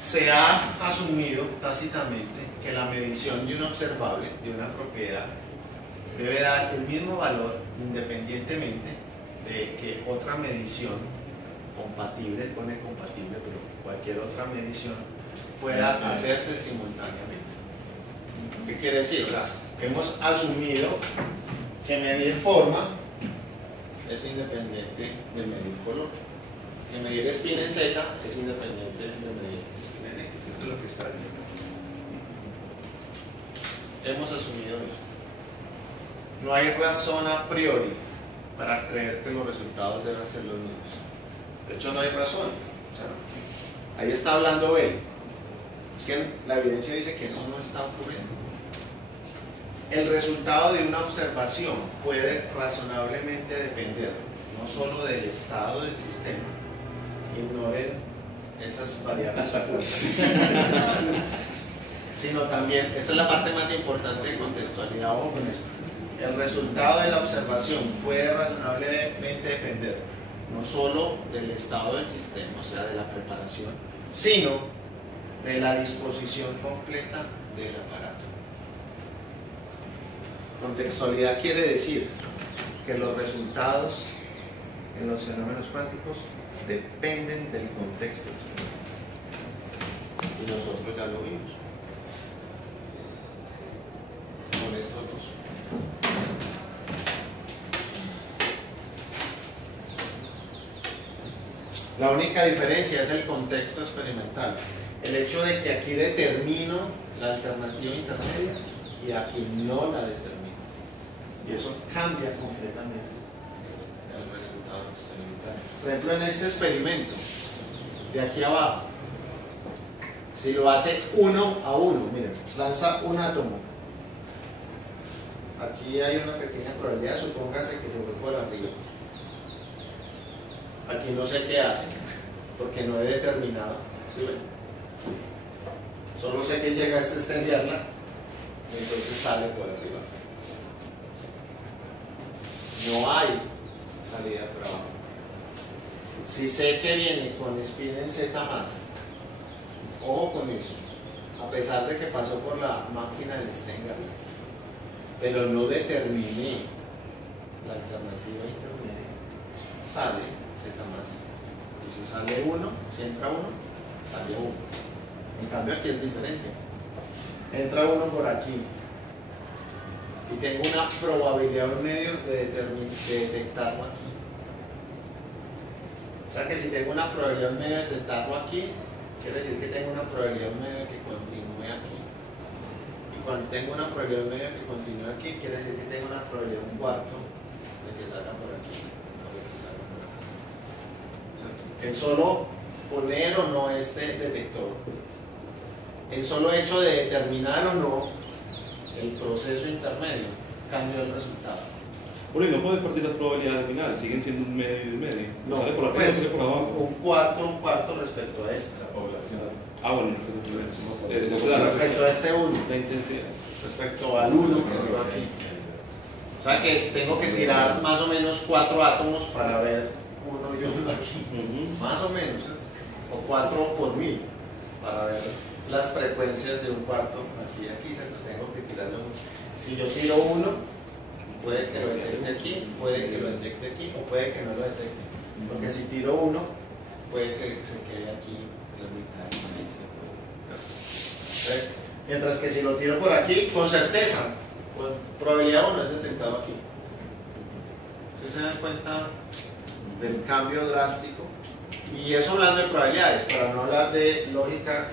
Se ha asumido tácitamente que la medición de un observable, de una propiedad, debe dar el mismo valor independientemente de que otra medición compatible, pone compatible, pero cualquier otra medición pueda hacerse simultáneamente. ¿Qué quiere decir? O sea, hemos asumido que medir forma es independiente de medir color, que medir spin en Z es independiente de medir spin en X. Esto es lo que está diciendo. hemos asumido eso. No hay razón a priori para creer que los resultados deben ser los mismos. De hecho, no hay razón. O sea, ahí está hablando él. Es que la evidencia dice que eso no está ocurriendo. El resultado de una observación puede razonablemente depender no solo del estado del sistema, ignoren esas variables ocultas, sino también, esta es la parte más importante de contextualidad, ojo con esto. El resultado de la observación puede razonablemente depender no solo del estado del sistema, o sea, de la preparación, sino de la disposición completa del aparato. Contextualidad quiere decir que los resultados en los fenómenos cuánticos dependen del contexto experimental. Y nosotros ya lo vimos con estos dos. La única diferencia es el contexto experimental. El hecho de que aquí determino la alternativa intermedia y aquí no la determino. Y eso cambia completamente el resultado experimental. Por ejemplo, en este experimento, de aquí abajo, si lo hace 1 a 1, miren, lanza un átomo. Aquí hay una pequeña probabilidad, supóngase que se fue por arriba. Aquí no sé qué hace, porque no he determinado. ¿Sí ven? Solo sé que llega hasta estrellarla, entonces sale por arriba. No hay salida por abajo. Si sé que viene con spin en Z más, ojo con eso, a pesar de que pasó por la máquina del Stenger, pero no determiné la alternativa intermedia, sale Z más. Y si sale 1, si entra 1, sale 1. En cambio aquí es diferente. Entra 1 por aquí y tengo una probabilidad medio de detectarlo aquí. O sea que si tengo una probabilidad medio de detectarlo aquí, quiere decir que tengo una probabilidad medio de que continúe aquí. Y cuando tengo una probabilidad medio de que continúe aquí, quiere decir que tengo una probabilidad un cuarto de que salga por aquí. El solo poner o no este detector, el solo hecho de determinar o no el proceso intermedio cambia el resultado. Bueno, y no puedes partir las probabilidades finales, siguen siendo un medio y un medio. No, Sale por arriba, pues, sale por abajo. un cuarto respecto a esta población. Bueno, Respecto a este 1, la intensidad. respecto al 1 que veo aquí. O sea que tengo que tirar más o menos 4 átomos para ver 1 y 1 aquí. Más o menos, ¿eh? O 4 por 1000 para ver las frecuencias de un cuarto aquí y aquí. ¿Cierto? Tengo que tirarlo. Si yo tiro 1, puede que lo detecte aquí, puede que lo detecte aquí o puede que no lo detecte. Porque si tiro 1, puede que se quede aquí en la mitad. Mientras que si lo tiro por aquí, con certeza, con probabilidad 1 es detectado aquí. ¿Sí se dan cuenta del cambio drástico? Y eso hablando de probabilidades, para no hablar de lógica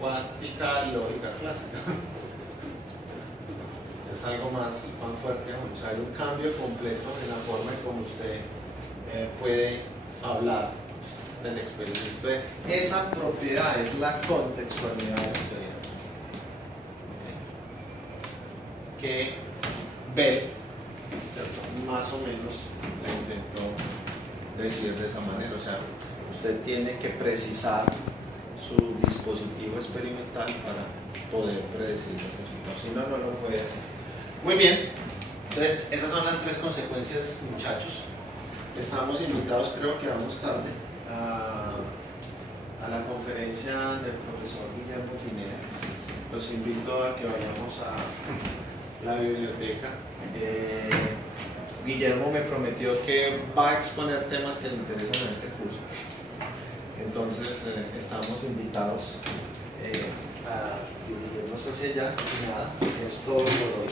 cuántica y lógica clásica. Es algo más fuerte aún. O sea, hay un cambio completo en la forma en cómo usted puede hablar del experimento. Esa propiedad es la contextualidad del experimento. Que Bell, más o menos, le intentó decir de esa manera. O sea, usted tiene que precisar su dispositivo experimental para poder predecir los resultados. Si no, no lo puede hacer. Muy bien, entonces esas son las 3 consecuencias, muchachos. Estamos invitados, creo que vamos tarde, a la conferencia del profesor Guillermo Pineda. Los invito a que vayamos a la biblioteca. Guillermo me prometió que va a exponer temas que le interesan en este curso. Entonces estamos invitados a dividirnos hacia allá y nada, es todo por hoy.